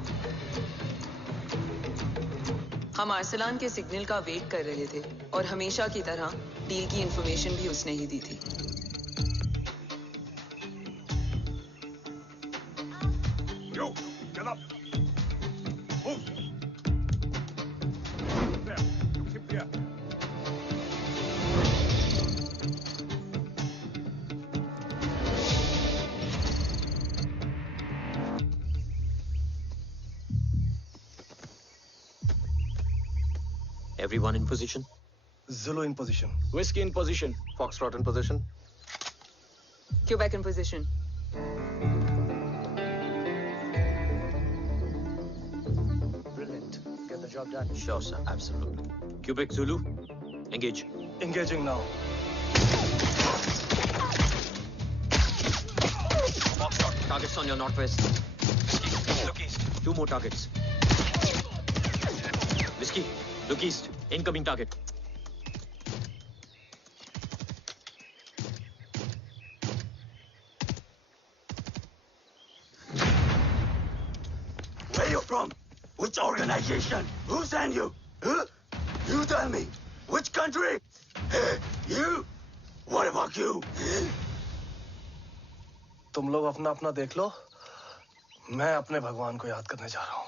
हम अरसलान के सिग्नल का वेट कर रहे थे, और हमेशा की तरह डील की इंफॉर्मेशन भी उसने ही दी थी। Yo, get up. Move. There. Keep there. Everyone in position? Zulu in position. Whiskey in position. Foxtrot in position. Quebec in position. Brilliant. Get the job done. Sure, sir. Absolutely. Quebec Zulu, engage. Engaging now. Foxtrot, targets on your northwest. Look east. 2 more targets. Whiskey, look east. Incoming target. Where you from? Which organization? Who sent you? Huh? You tell me. Which country? Hey, you? What about you? तुम लोग अपना अपना देख लो, मैं अपने भगवान को याद करने जा रहा हूँ।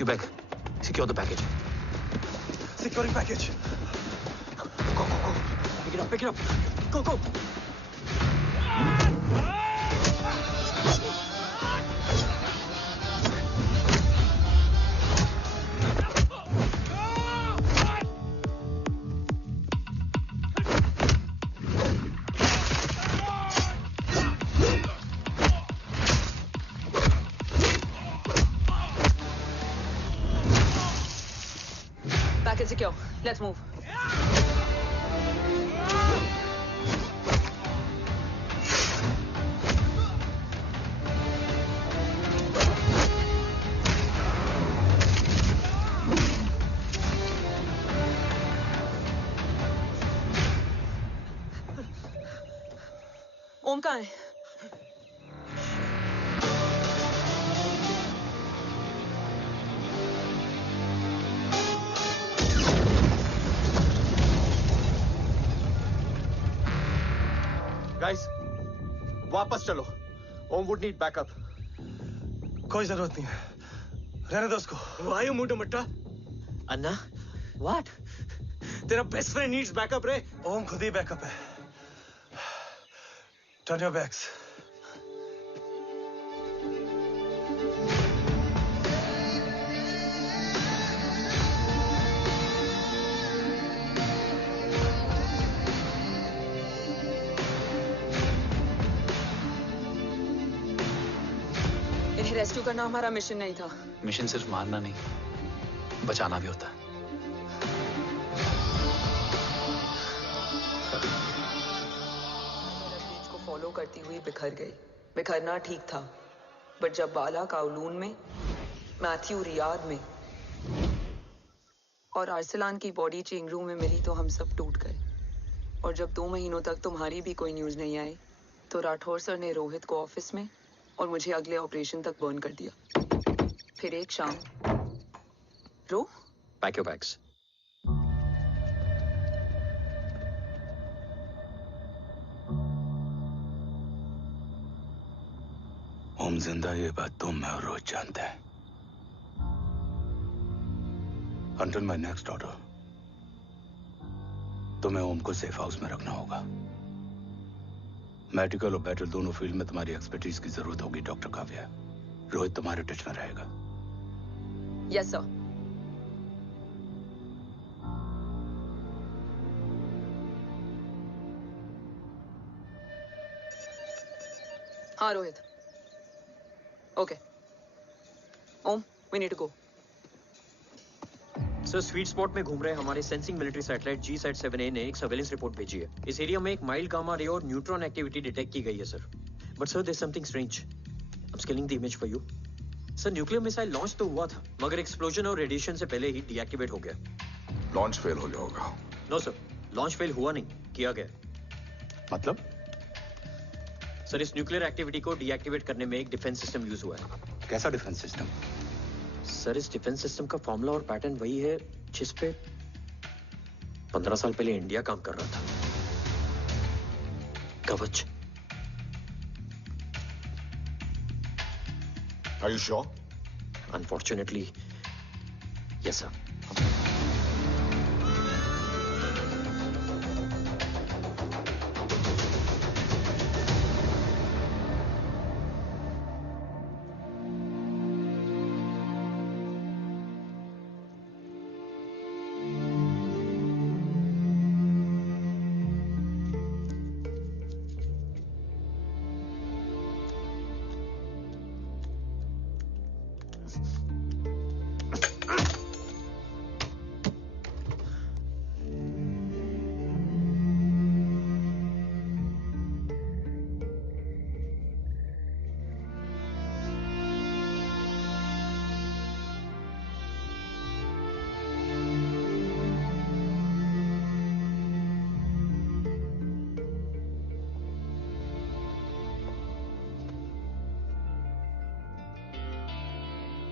Quebec, secure the package. Securing package. Go, go, go. Pick it up, pick it up. Go, go. Market secure. Let's move. ओम कहाँ है? गाइस, वापस चलो। ओम वुड नीड बैकअप। कोई जरूरत नहीं है, रहने दो उसको। Why you Munda Matta? Anna, what? तेरा बेस्ट फ्रेंड नीड्स बैकअप रे। ओम खुद ही बैकअप है। Turn your backs. इन्हें रेस्क्यू करना हमारा मिशन नहीं था। मिशन सिर्फ मारना नहीं, बचाना भी होता है। को फॉलो करती हुई बिखर गई। बिखरना ठीक था, बट जब बाला काउलून में, मैथ्यू रियाद में और अरसलान की बॉडी चेंज रूम में मिली तो हम सब टूट गए। और जब 2 महीनों तक तुम्हारी भी कोई न्यूज नहीं आई तो राठौर सर ने रोहित को ऑफिस में और मुझे अगले ऑपरेशन तक बर्न कर दिया। फिर एक शाम रो पैक योर बैग्स। ओम जिंदा, ये बात तुम मैं और रोज जानते हैं। Until my next order, तुम्हें ओम को सेफ हाउस में रखना होगा। मेडिकल और बैटल दोनों फील्ड में तुम्हारी एक्सपर्टीज की जरूरत होगी डॉक्टर काव्या। रोहित तुम्हारे टच में रहेगा। Yes sir. हाँ Rohit. Okay Om, we need to go. Sir, sweet spot में घूम रहे हमारे सेंसिंग मिलिट्री सैटेलाइट G-SAT-7A ने एक सर्वेलेंस रिपोर्ट भेजी है। इस एरिया में एक माइल्ड गामा रे और न्यूट्रॉन एक्टिविटी डिटेक्ट की गई है sir. But sir, there is something strange. I am scaling the image for you. Sir, nuclear missile launch तो हुआ था, मगर एक्सप्लोजन और रेडिएशन से पहले ही डीएक्टिवेट हो गया। लॉन्च फेल हो गया होगा। नो सर, लॉन्च फेल हुआ नहीं, किया गया। मतलब? सर, इस न्यूक्लियर एक्टिविटी को डीएक्टिवेट करने में एक डिफेंस सिस्टम यूज हुआ है। कैसा डिफेंस सिस्टम? सर, इस डिफेंस सिस्टम का फॉर्मूला और पैटर्न वही है जिस पे 15 साल पहले इंडिया काम कर रहा था। कवच। Are you sure? Unfortunately, yes sir.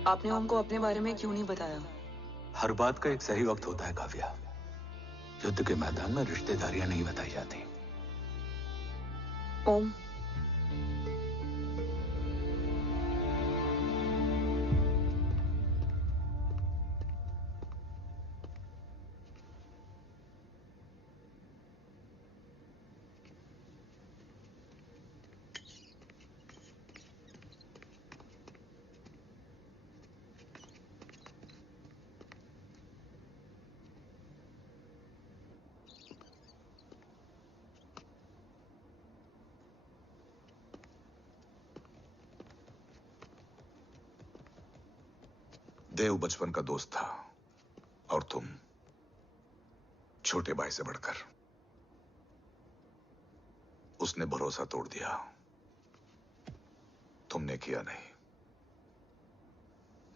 आपने ओम को अपने बारे में क्यों नहीं बताया? हर बात का एक सही वक्त होता है काव्या। युद्ध के मैदान में रिश्तेदारियां नहीं बताई जाती। ओम, देव बचपन का दोस्त था और तुम छोटे भाई से बढ़कर उसने भरोसा तोड़ दिया। तुमने किया नहीं।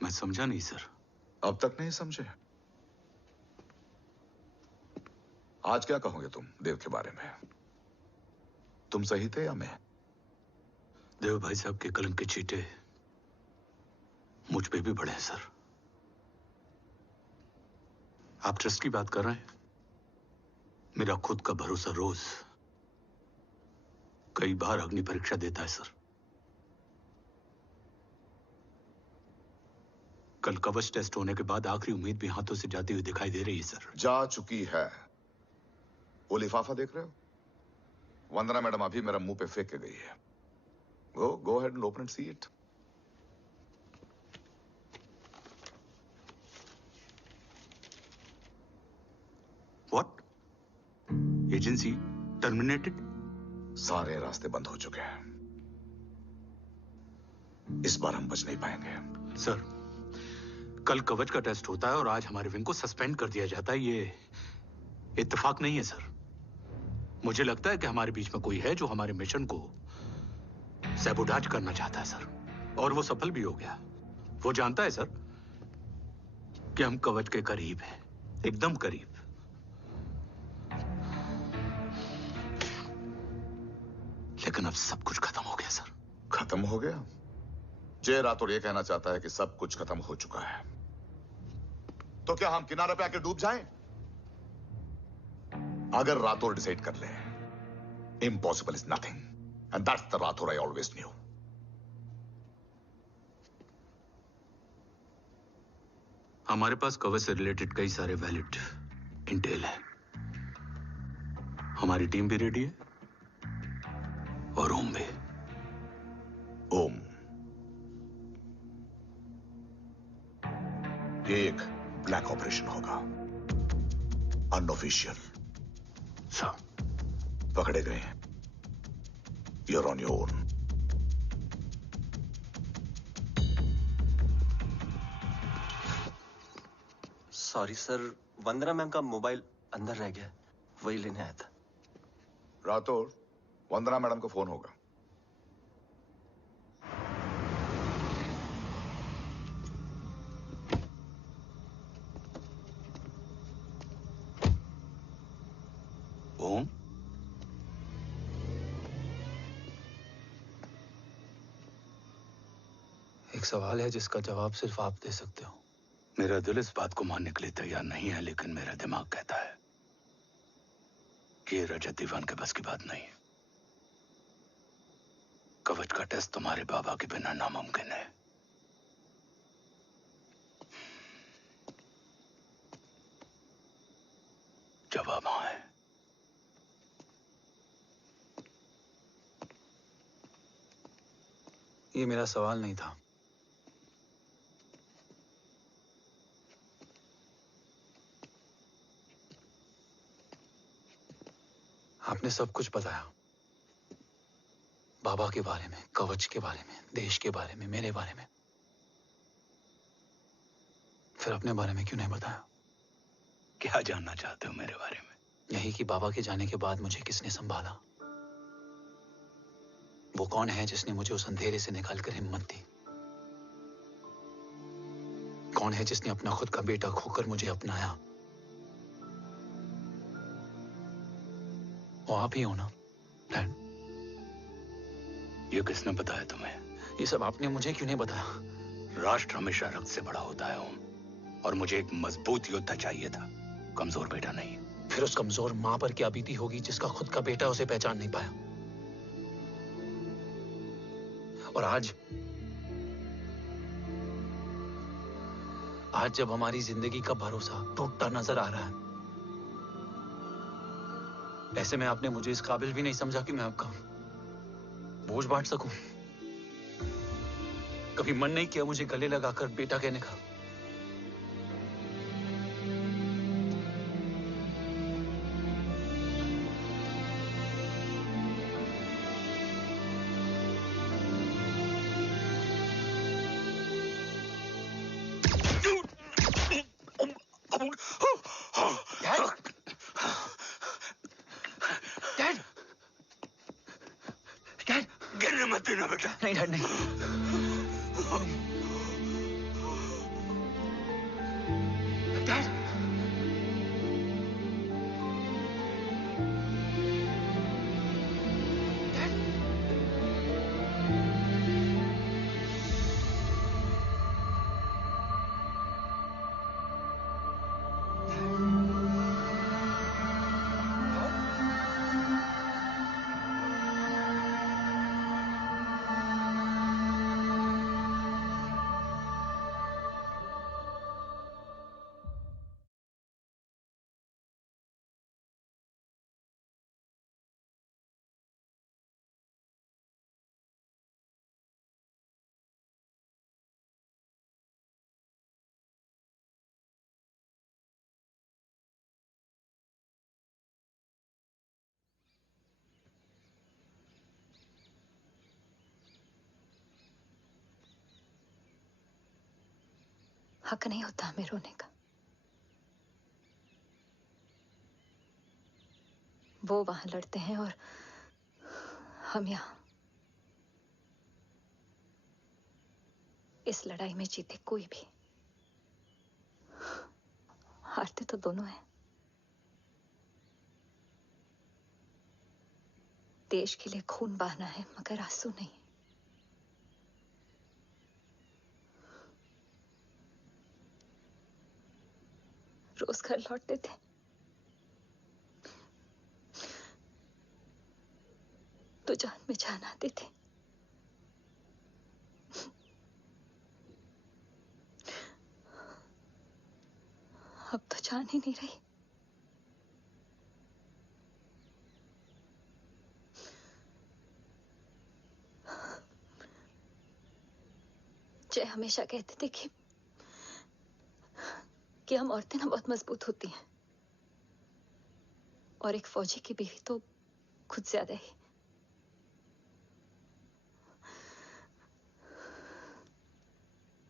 मैं समझा नहीं सर। अब तक नहीं समझे? आज क्या कहोगे तुम देव के बारे में? तुम सही थे या मैं? देव भाई साहब के कलंक के चीटे मुझ पे भी पड़े हैं सर। आप ट्रस्ट की बात कर रहे हैं? मेरा खुद का भरोसा रोज कई बार अग्नि परीक्षा देता है सर। कल कवच टेस्ट होने के बाद आखिरी उम्मीद भी हाथों से जाती हुई दिखाई दे रही है सर। जा चुकी है। वो लिफाफा देख रहे हो? वंदना मैडम अभी मेरा मुंह पे फेंक के गई है। Go ahead and open and see it. What? Agency terminated? सारे रास्ते बंद हो चुके हैं। इस बार हम बच नहीं पाएंगे। सर, कल कवच का टेस्ट होता है और आज हमारे विंग को सस्पेंड कर दिया जाता है। ये इत्तेफाक नहीं है सर। मुझे लगता है कि हमारे बीच में कोई है जो हमारे मिशन को सैबोटाज करना चाहता है सर, और वो सफल भी हो गया। वो जानता है सर कि हम कवच के करीब हैं, एकदम करीब। लेकिन अब सब कुछ खत्म हो गया सर। खत्म हो गया? जय राठौर ये कहना चाहता है कि सब कुछ खत्म हो चुका है। तो क्या हम किनारे पे आके डूब जाएं? अगर राठौर डिसाइड कर ले, impossible is nothing, and that's the Rathore I always new. हमारे पास कवच से रिलेटेड कई सारे वैलिड इंटेल है। हमारी टीम भी रेडी है और ओम भी। ओम, ये एक ब्लैक ऑपरेशन होगा, अनऑफिशियल। सर, पकड़े गए, you're on your own. Sorry sir, Vandana ma'am का मोबाइल अंदर रह गया, वही लेने आया था। राठौर, वंदना मैडम को फोन होगा। ओम, एक सवाल है जिसका जवाब सिर्फ आप दे सकते हो। मेरा दिल इस बात को मानने के लिए तैयार नहीं है, लेकिन मेरा दिमाग कहता है कि ये रजत दीवान के बस की बात नहीं है। कवच का टेस्ट तुम्हारे बाबा के बिना नामुमकिन है। जवाब हाँ है। ये मेरा सवाल नहीं था। आपने सब कुछ बताया, बाबा के बारे में, कवच के बारे में, देश के बारे में, मेरे बारे में। फिर अपने बारे में क्यों नहीं बताया? क्या जानना चाहते हो मेरे बारे में? यही कि बाबा के जाने के बाद मुझे किसने संभाला? वो कौन है जिसने मुझे उस अंधेरे से निकालकर हिम्मत दी? कौन है जिसने अपना खुद का बेटा खोकर मुझे अपनाया? वो आप ही हो ना, डैड? ये किसने बताया तुम्हें? ये सब आपने मुझे क्यों नहीं बताया? राष्ट्र हमेशा रक्त से बड़ा होता है ओम, और मुझे एक मजबूत योद्धा चाहिए था, कमजोर बेटा नहीं। फिर उस कमजोर मां पर क्या बीती होगी जिसका खुद का बेटा उसे पहचान नहीं पाया? और आज जब हमारी जिंदगी का भरोसा टूटता नजर आ रहा है, ऐसे में आपने मुझे इस काबिल भी नहीं समझा कि मैं आपका बोझ बांट सकूं। कभी मन नहीं किया मुझे गले लगाकर बेटा कहने का? ना बेटा। नहीं डैड नहीं। डैड हक नहीं होता हमें रोने का। वो वहां लड़ते हैं और हम यहां। इस लड़ाई में जीते कोई भी, हारते तो दोनों हैं। देश के लिए खून बहाना है मगर आंसू नहीं। रोज घर लौटते थे, तो जान में जान आते थे। अब तो जान ही नहीं रही। जय हमेशा कहते थे कि हम औरतें ना बहुत मजबूत होती हैं, और एक फौजी की बीवी तो खुद ज्यादा ही।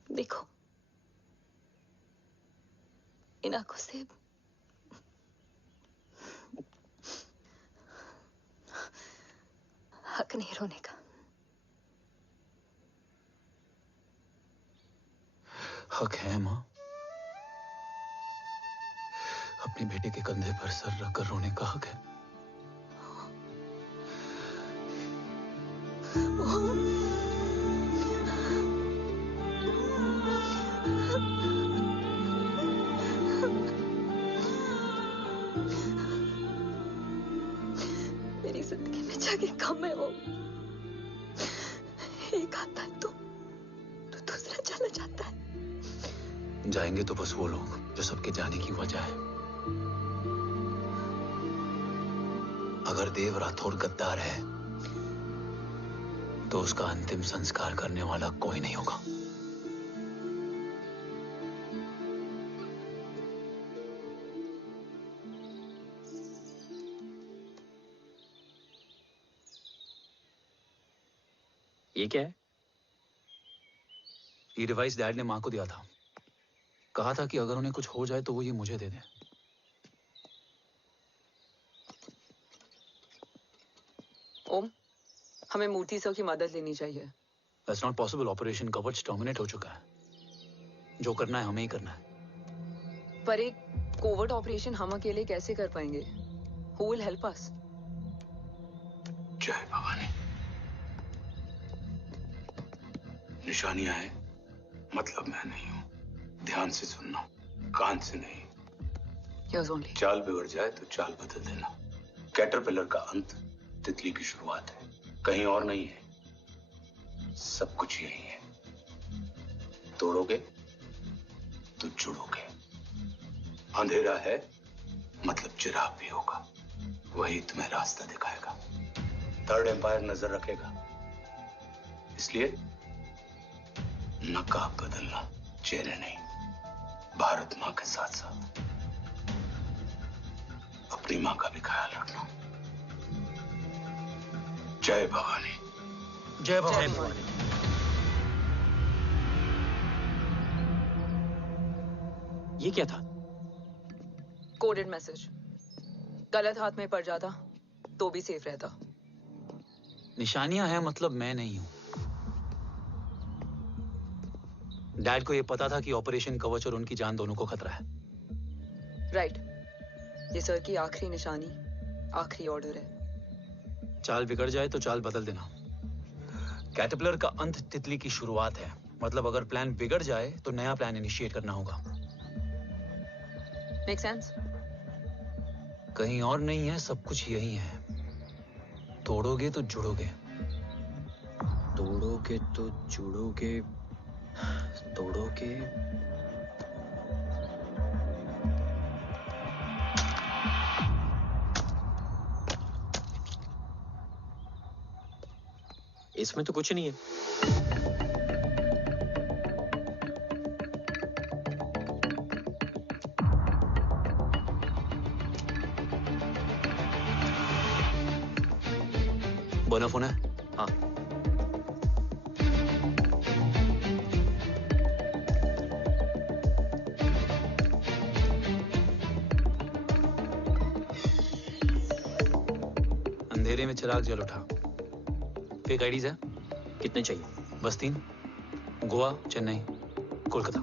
देखो, इन आंखों से हक नहीं रोने का। हक है माँ। अपने बेटे के कंधे पर सर रखकर रोने का हक है। मेरी जिंदगी में जगह कम है। वो एक आता है तो दूसरा चला जाता है। जाएंगे तो बस वो लोग जो सबके जाने की वजह है। अगर देव राठौर गद्दार है तो उसका अंतिम संस्कार करने वाला कोई नहीं होगा। ये क्या है? ये डिवाइस डैड ने मां को दिया था। कहा था कि अगर उन्हें कुछ हो जाए तो वो ये मुझे दे दें। ओम, हमें मूर्ति सर की मदद लेनी चाहिए। That's not possible. ऑपरेशन कवच टर्मिनेट हो चुका है। जो करना है हमें ही करना है। पर एक कोवर्ट ऑपरेशन हम अकेले कैसे कर पाएंगे? Who will help us? जय भवानी। निशानियां हैं, मतलब मैं नहीं हूं। ध्यान से सुनना, कान से नहीं। Here's only. चाल बिगड़ जाए तो चाल बदल देना। कैटरपिलर का अंत तितली की शुरुआत है, कहीं और नहीं है। सब कुछ यही है। तोड़ोगे तो जुड़ोगे। अंधेरा है मतलब चिराग भी होगा, वही तुम्हें रास्ता दिखाएगा। थर्ड एम्पायर नजर रखेगा, इसलिए नकाब बदलना, चेहरे नहीं। भारत माँ के साथ साथ अपनी माँ का भी ख्याल रखना। जय भवानी। जय भवानी। ये क्या था? Coded message. गलत हाथ में पड़ जाता तो भी सेफ रहता। निशानियां हैं मतलब मैं नहीं हूं। डैड को ये पता था कि ऑपरेशन कवच और उनकी जान दोनों को खतरा है। राइट। ये सर की आखिरी निशानी, आखिरी ऑर्डर है। चाल बिगड़ जाए तो चाल बदल देना। कैटरपिलर का अंत तितली की शुरुआत है। मतलब अगर प्लान बिगड़ जाए तो नया प्लान इनिशिएट करना होगा। Make sense? कहीं और नहीं है, सब कुछ यही है। तोड़ोगे तो जुड़ोगे। तोड़ोगे तो जुड़ोगे। तोड़ोगे। इसमें तो कुछ नहीं है। बना फोन है? हाँ। अंधेरे में चिराग जल उठा। फेक आईडीज है? कितने चाहिए? बस 3। गोवा, चेन्नई, कोलकाता।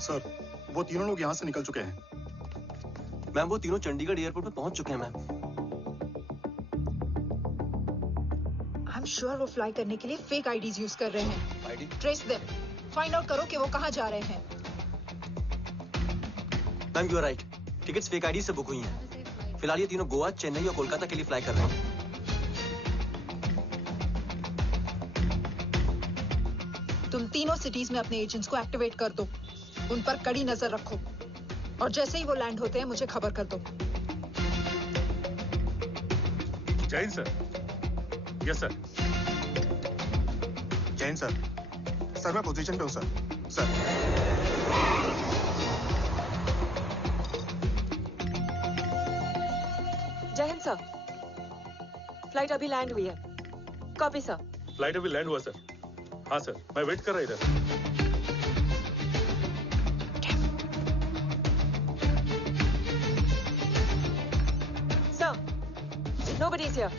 सर, वो तीनों लोग यहाँ से निकल चुके हैं। मैम, वो तीनों चंडीगढ़ एयरपोर्ट पे पहुंच चुके हैं मैम। आई एम श्योर वो फ्लाई करने के लिए फेक आईडीज यूज कर रहे हैं। Trace them. फाइंड आउट करो कि वो कहाँ जा रहे हैं। Ma'am, you are right. Tickets fake ID से बुक हुई हैं। फिलहाल ये तीनों गोवा, चेन्नई और कोलकाता के लिए फ्लाई कर रहे हैं। तुम तीनों सिटीज में अपने एजेंट्स को एक्टिवेट कर दो। उन पर कड़ी नजर रखो और जैसे ही वो लैंड होते हैं मुझे खबर कर दो। Jain sir. Yes sir. Jain sir. Sir मैं पोजीशन पे हूँ सर। सर। जय हिंद सर। फ्लाइट अभी लैंड हुई है। Copy sir. फ्लाइट अभी लैंड हुआ सर। हाँ सर, मैं वेट कर रहा इधर। Nobody is here.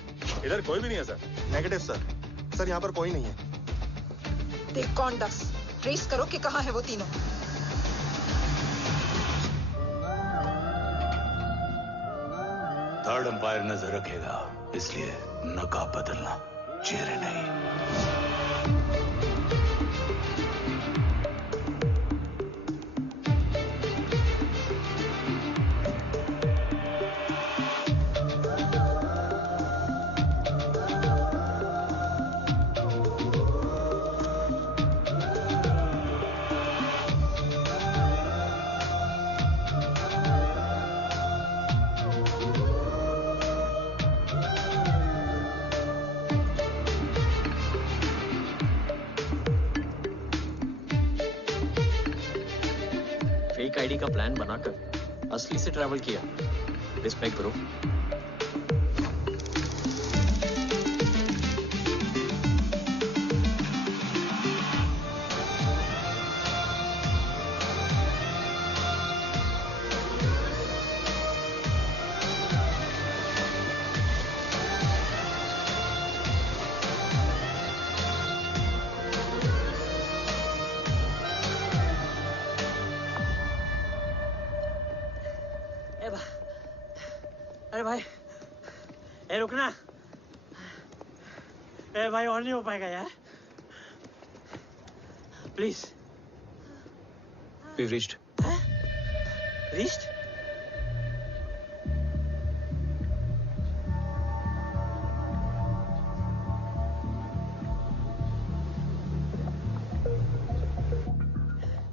इधर कोई भी नहीं है सर। Negative sir. सर यहाँ पर कोई नहीं है। देख कौन दस। ट्रेस करो कि कहाँ है वो तीनों। थर्ड अंपायर नजर रखेगा, इसलिए नकाब बदलना, चेहरे नहीं। आईडी का प्लान बनाकर असली से ट्रैवल किया। रिस्पेक्ट करो। अरे भाई, ए रुकना। ए भाई और नहीं हो पाएगा यार। प्लीज। We've reached. Reached?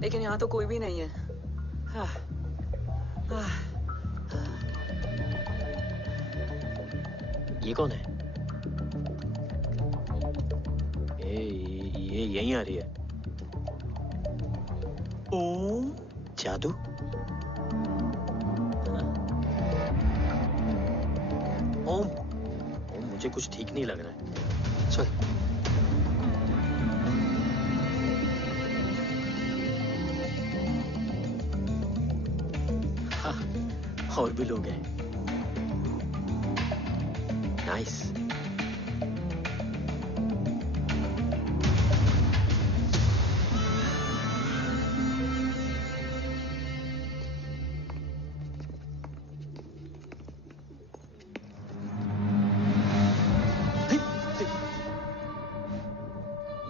लेकिन यहाँ तो कोई भी नहीं है। ये कौन है? ये यहीं आ रही है। ओम जादू? ओम मुझे कुछ ठीक नहीं लग रहा है। चल। हाँ, और भी लोग हैं। नाइस।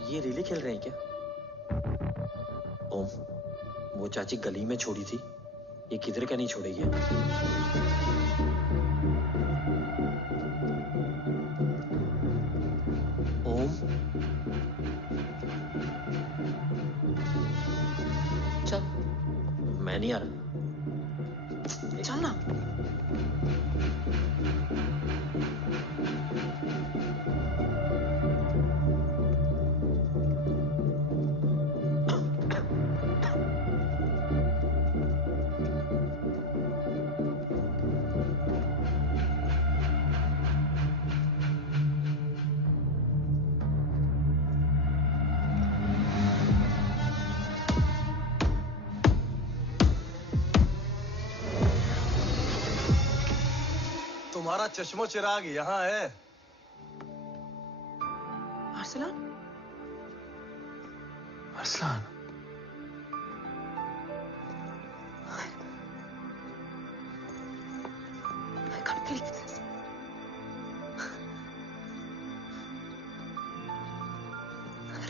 ये रिले खेल रहे हैं क्या? ओम, वो चाची गली में छोड़ी थी, ये किधर का नहीं छोड़ेगी। ओम, चल। मैं नहीं आ रहा। चल ना। तुम्हारा चश्मो चिराग यहाँ है। Arsalan? Arsalan, I can't believe this.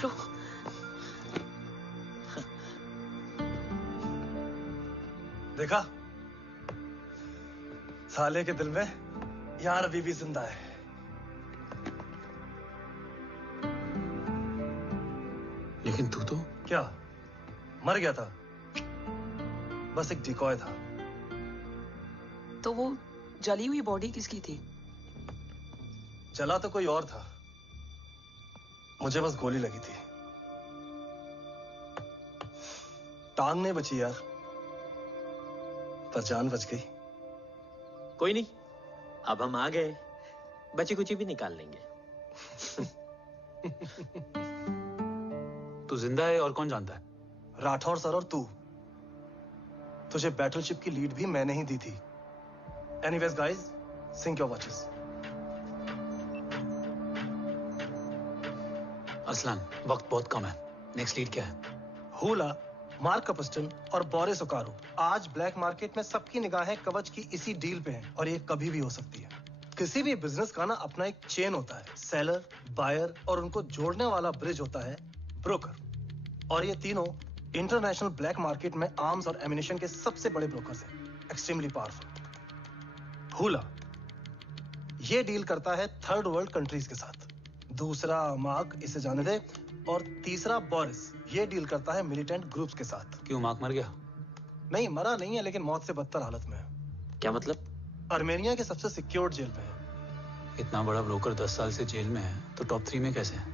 रो। देखा? साले के दिल में यार अभी भी जिंदा है। लेकिन तू तो क्या मर गया था? बस एक डिकॉय था। तो वो जली हुई बॉडी किसकी थी? जला तो कोई और था, मुझे बस गोली लगी थी। टांग नहीं बची यार, पर जान बच गई। कोई नहीं, अब हम आ गए, बची कुची भी निकाल लेंगे। तू जिंदा है और कौन जानता है? राठौर सर और तू। तुझे बैटलशिप की लीड भी मैंने ही दी थी। Anyways guys, sync your watches. Arsalan, वक्त बहुत कम है, नेक्स्ट लीड क्या है? हुला, मार्क कपस्टन और बोरिस ओकारो आज ब्लैक मार्केट में सबकी निगाहें कवच की इसी डील पे हैं और ये कभी भी हो सकती है। किसी भी बिजनेस का ना अपना एक चेन होता है, सेलर, बायर और उनको जोड़ने वाला ब्रिज होता है ब्रोकर। और ये तीनों इंटरनेशनल ब्लैक मार्केट में आर्म्स और एमिनेशन के सबसे बड़े ब्रोकर्स हैं, एक्सट्रीमली पावरफुल। हुला ये डील करता है थर्ड वर्ल्ड कंट्रीज के साथ, दूसरा मार्क, इसे जाने दे, और तीसरा बोरिस ये डील करता है मिलिटेंट ग्रुप्स के साथ। क्यों, मार्क मर गया? नहीं, मरा नहीं है, लेकिन मौत से बदतर हालत में है। क्या मतलब? आर्मेनिया के सबसे सिक्योर्ड जेल में है। इतना बड़ा ब्रोकर 10 साल से जेल में है, तो टॉप 3 में कैसे है?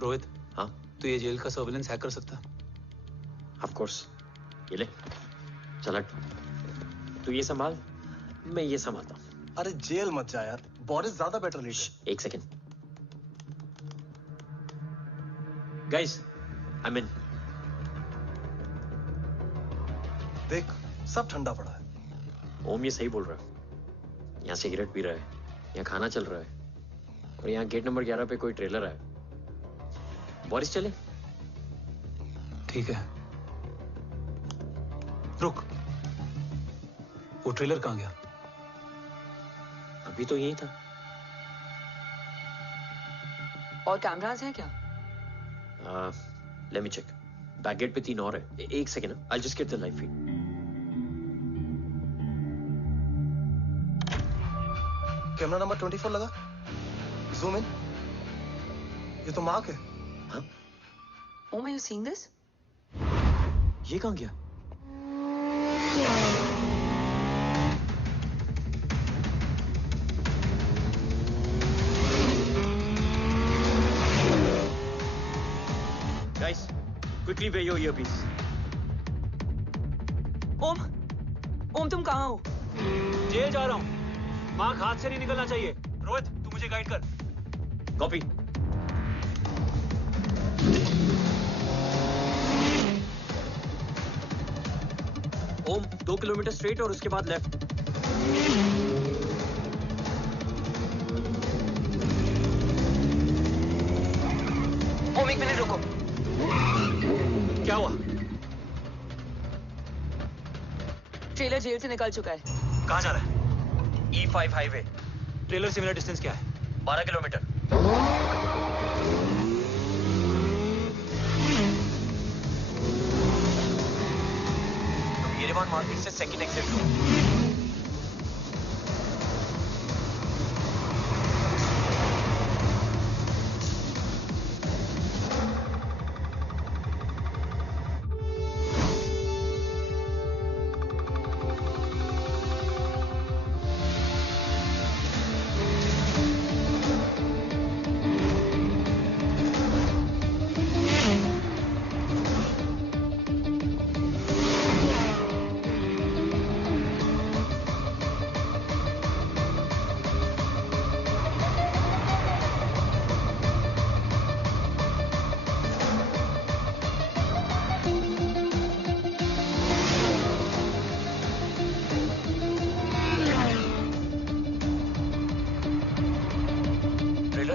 रोहित, हाँ? तो ये जेल का सर्विलेंस हैक कर सकता? Of course. ये ले, चल तू ये संभाल, मैं ये संभालता हूँ। अरे जेल मत जा यार, बोरिस ज्यादा बेटर लीडर। एक सेकेंड गाइस, आई मीन देख, सब ठंडा पड़ा है। ओम ये सही बोल रहा है। यहाँ सिगरेट पी रहा है, यहाँ खाना चल रहा है, और यहाँ गेट नंबर 11 पे कोई ट्रेलर है। बोरिस चले? ठीक है, रुक, वो ट्रेलर कहाँ गया? अभी तो यही था। और कैमरास हैं क्या? Let me check. Back gate पे 3 और है। एक second, I just get the live feed. Camera number 24 लगा, जूम इन। ये तो मार्क है। हाँ? Om, are you seeing this? ये कहाँ गया? Guys, quickly wear your earpiece. ओम तुम कहाँ हो? जेल जा रहा हूँ। मार्क हाथ से नहीं निकलना चाहिए। रोहित, तू मुझे गाइड कर। कॉपी। ओम 2 किलोमीटर स्ट्रेट और उसके बाद लेफ्ट। तुम 1 मिनट रुको। क्या हुआ? ट्रेलर जेल से निकल चुका है। कहाँ जा रहा है? E5 highway. ट्रेलर से मेरा डिस्टेंस क्या है? 12 किलोमीटर। तुम येरेवान मार्केट से सेकंड एग्जिट लो।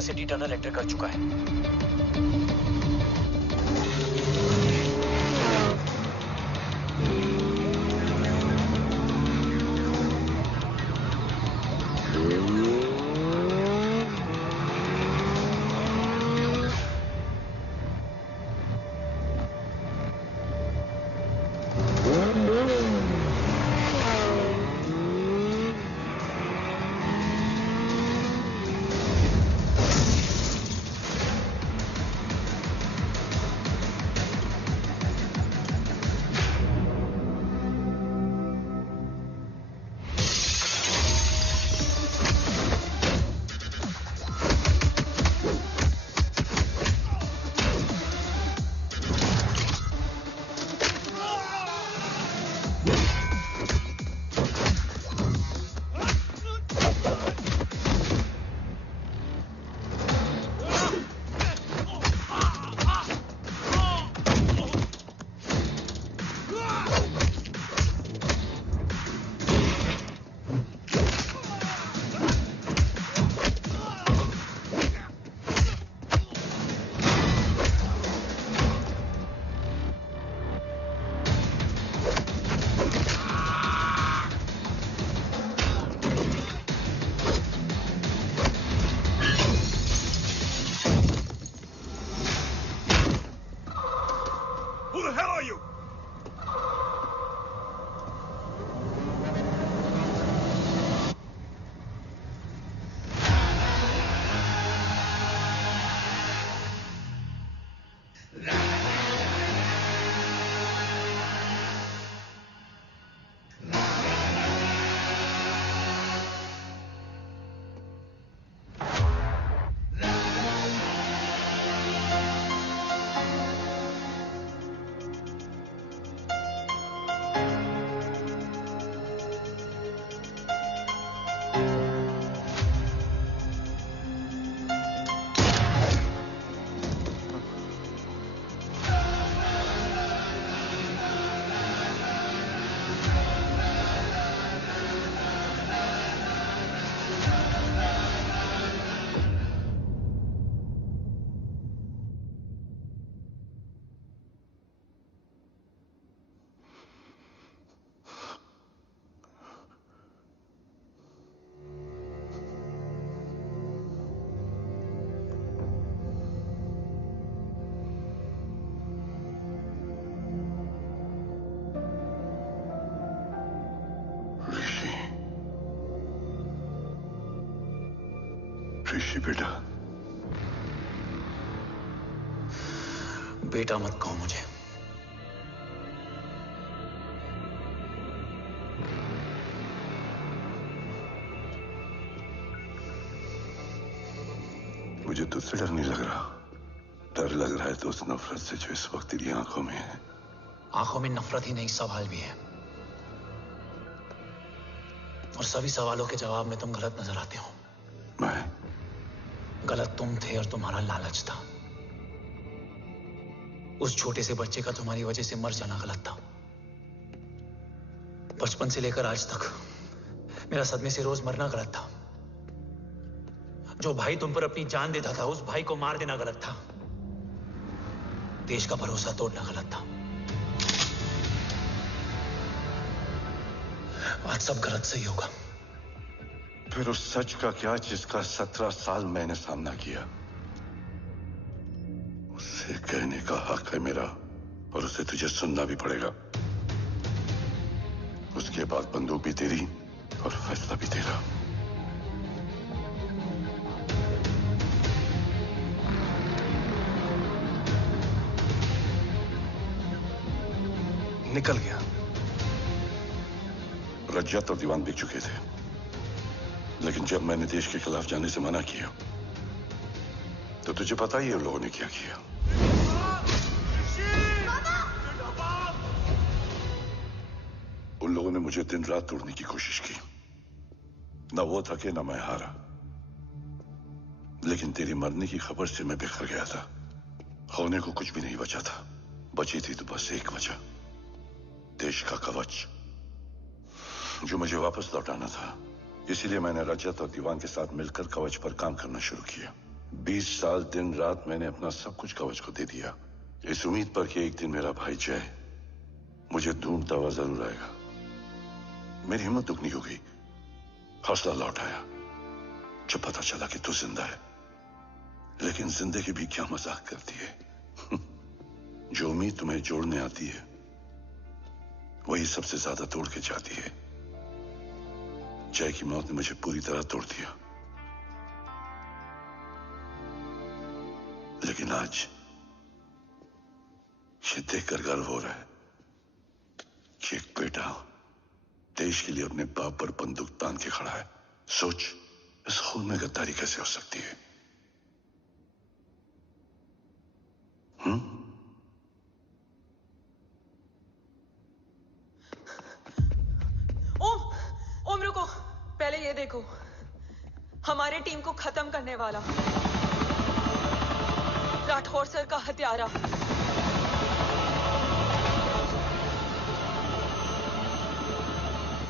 सिटी टनल एंटर कर चुका है। ऋषि बेटा। बेटा मत कहो मुझे। मुझे तुझसे डर नहीं लग रहा। डर लग रहा है तो उस नफरत से जो इस वक्त तेरी आंखों में है। आंखों में नफरत ही नहीं, सवाल भी है, और सभी सवालों के जवाब में तुम गलत नजर आते हो। मैं गलत तुम थे और तुम्हारा लालच था। उस छोटे से बच्चे का तुम्हारी वजह से मर जाना गलत था। बचपन से लेकर आज तक मेरा सदमे से रोज मरना गलत था। जो भाई तुम पर अपनी जान देता था उस भाई को मार देना गलत था। देश का भरोसा तोड़ना गलत था। आज सब गलत सही होगा। फिर उस सच का क्या जिसका 17 साल मैंने सामना किया? उसे कहने का हक है मेरा, और उसे तुझे सुनना भी पड़ेगा। उसके बाद बंदूक भी तेरी और फैसला भी तेरा। निकल गया। रज्जत और दीवान बिक चुके थे, लेकिन जब मैंने देश के खिलाफ जाने से मना किया तो तुझे पता ही है उन लोगों ने क्या किया। उन लोगों ने मुझे दिन रात तोड़ने की कोशिश की। ना वो थके ना मैं हारा, लेकिन तेरी मरने की खबर से मैं बिखर गया था। होने को कुछ भी नहीं बचा था। बची थी तो बस एक वजह, देश का कवच जो मुझे वापस लौटाना था। इसीलिए मैंने रजत और दीवान के साथ मिलकर कवच पर काम करना शुरू किया। 20 साल दिन रात मैंने अपना सब कुछ कवच को दे दिया, इस उम्मीद पर कि एक दिन मेरा भाई जय मुझे ढूंढता हुआ जरूर आएगा। मेरी हिम्मत दुगनी हो गई, हौसला लौट आया जब पता चला कि तू जिंदा है। लेकिन जिंदगी भी क्या मजाक करती है। जो उम्मीद तुम्हें जोड़ने आती है वही सबसे ज्यादा तोड़ के जाती है। जय की मौत ने मुझे पूरी तरह तोड़ दिया, लेकिन आज ये देखकर गर्व हो रहा है कि एक बेटा देश के लिए अपने बाप पर बंदूक तान के खड़ा है। सोच, इस खून में गद्दारी कैसे हो सकती है? ओम रुको, पहले ये देखो, हमारे टीम को खत्म करने वाला राठौर सर का हत्यारा।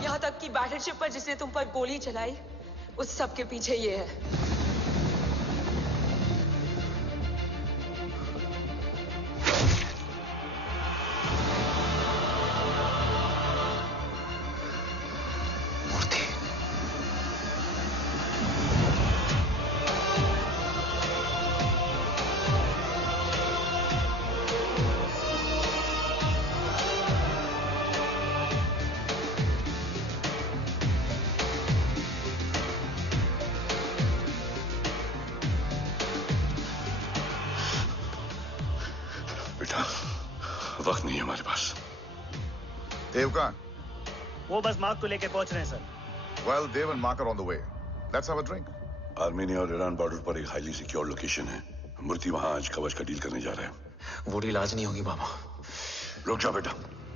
यहां तक कि बैटलशिप पर जिसने तुम पर गोली चलाई, उस सब के पीछे ये है। वक्त नहीं है हमारे पास। देव कहाँ? वो बस मार्क को लेके पहुंच रहे हैं sir. Well, Dev and Mark are on the way. Let's have a drink. Armenia और ईरान बॉर्डर पर एक हाईली सिक्योर लोकेशन है। मूर्ति वहां आज कवच का डील करने जा रहा है। वो डील आज नहीं होगी बाबा। रुक जा बेटा,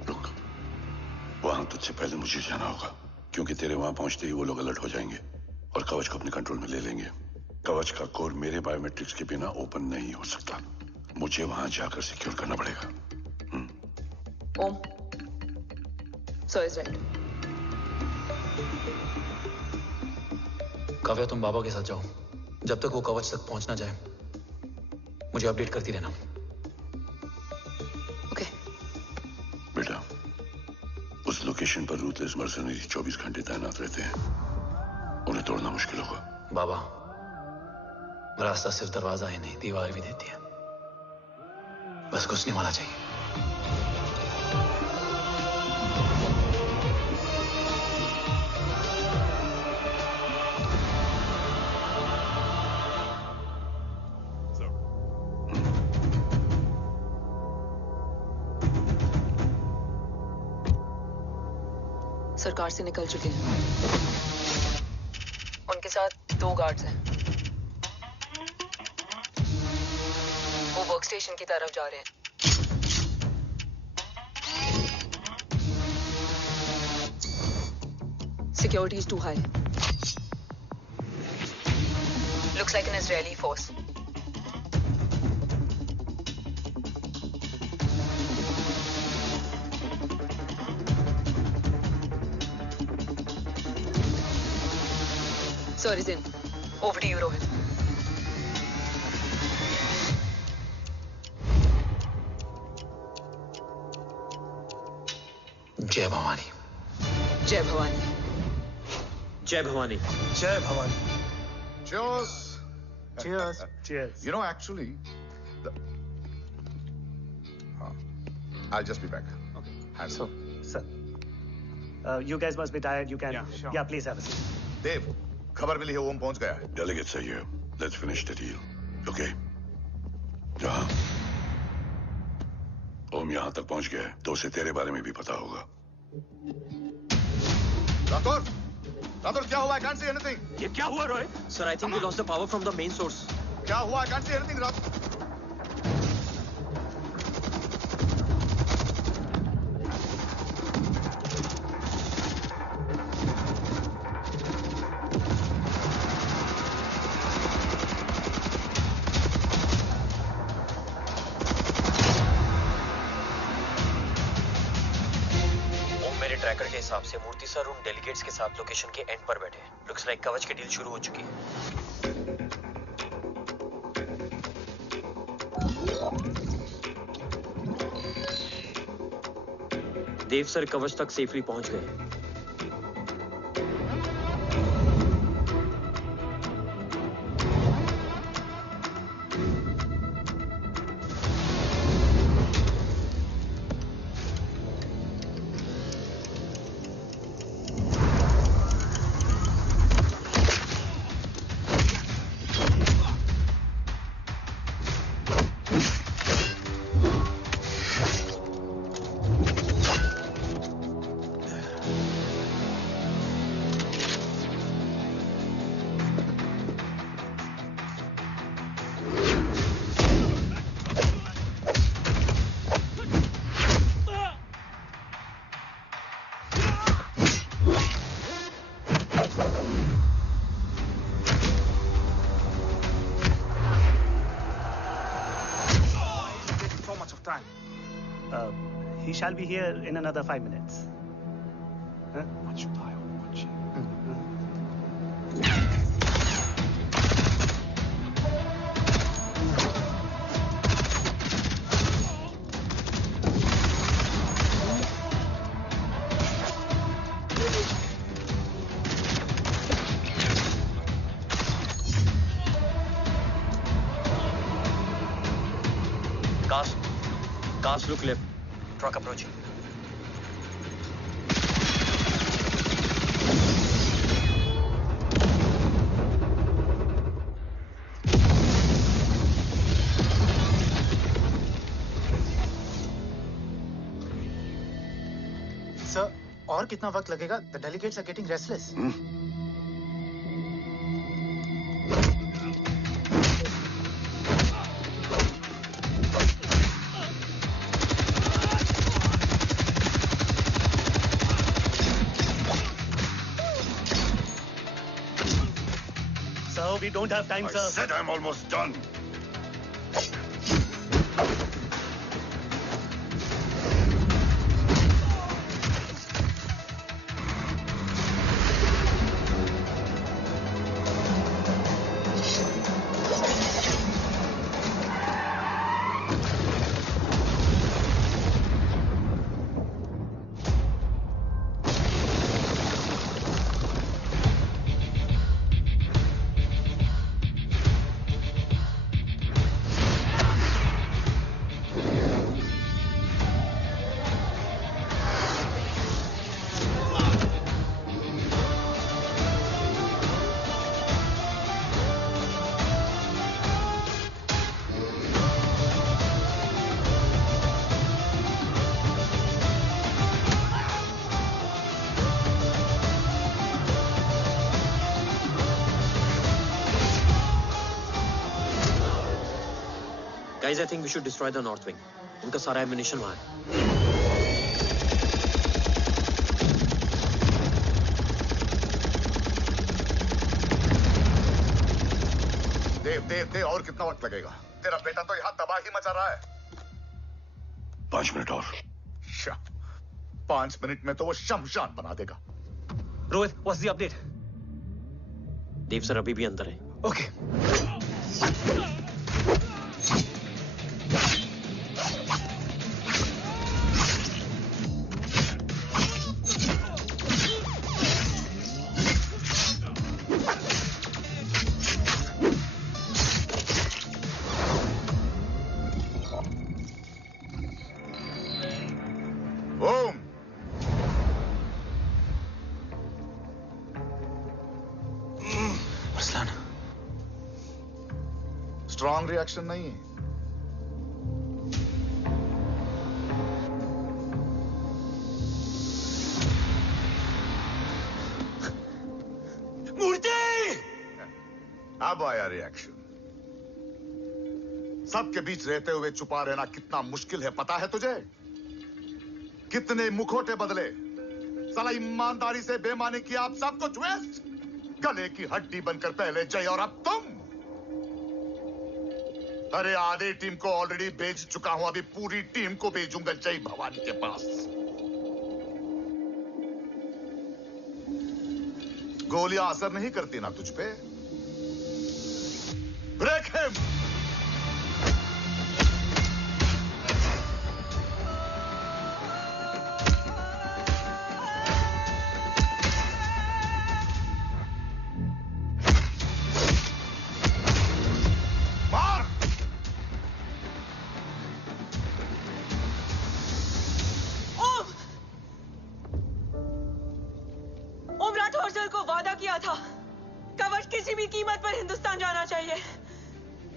रुक। वहां तुझसे पहले मुझे जाना होगा, क्योंकि तेरे वहां पहुंचते ही वो लोग अलर्ट हो जाएंगे और कवच को अपने कंट्रोल में ले लेंगे। कवच का कोड मेरे बायोमेट्रिक्स के बिना ओपन नहीं हो सकता। मुझे वहां जाकर सिक्योर करना पड़ेगा। ओम, सर इज राइट। काव्या, तुम बाबा के साथ जाओ। जब तक वो कवच तक पहुंच ना जाए मुझे अपडेट करती रहना। ओके। बेटा, उस लोकेशन पर रूथलेस मर्सनरी 24 घंटे तैनात रहते हैं। उन्हें तोड़ना मुश्किल होगा। बाबा, रास्ता सिर्फ दरवाजा ही नहीं, दीवार भी देती है। बस कुछ नहीं होना चाहिए। सरकार से निकल चुके हैं। उनके साथ 2 गार्ड्स हैं। वो वर्क स्टेशन की तरफ जा रहे हैं। Security is too high. Looks like an Israeli force. Sir is in. Over to you, Rohit. जय भवानी। जय भवानी। जय भवानी। जय Bhavani. Cheers. Cheers. Cheers. You know, actually, I'll just be back. Okay. Hands So, sir, you guys must be tired. You can. Yeah, sure. Yeah, please have a seat. देव, खबर मिली है ओम पहुंच गया है। Delegate सही है. Let's finish the deal. Okay. जहाँ ओम यहाँ तक पहुंच गया है, तो उसे तेरे बारे में भी पता होगा। राठौर क्या हुआ? I can't see anything. ये क्या हुआ Rohit? Sir, I think we lost the power from the main source. क्या हुआ? I can't see anything. Tracker के हिसाब से मूर्ति सर उन डेलीगेट्स के साथ लोकेशन के एंड पर बैठे हैं। लुक्स लाइक कवच की डील शुरू हो चुकी है। देव सर कवच तक सेफली पहुंच गए। He shall be here in another 5 minutes. Huh? Cars look left. Truck approaching. Sir, और कितना वक्त लगेगा? The delegates are getting restless. We don't have time, sir. I said I'm almost done. Guys, I think we should destroy the north wing. उनका सारा ammunition वहाँ है। देव और कितना वक्त लगेगा? तेरा बेटा तो यहाँ तबाही मचा रहा है। 5 मिनट और। 5 मिनट में तो वो शमशान बना देगा। Rohit, what's the update? Dev sir अभी भी अंदर है। Okay. स्ट्रॉन्ग रिएक्शन नहीं है। मूर्ति! अब आया रिएक्शन। सबके बीच रहते हुए छुपा रहना कितना मुश्किल है पता है तुझे? कितने मुखौटे बदले, साला ईमानदारी से बेईमानी किया, आप सब कुछ वेस्ट। गले की हड्डी बनकर पहले जय और अब तुम। अरे आधे टीम को ऑलरेडी भेज चुका हूं, अभी पूरी टीम को भेजूंगा जय भवानी के पास। गोलियां असर नहीं करती ना तुझ पे? Break him.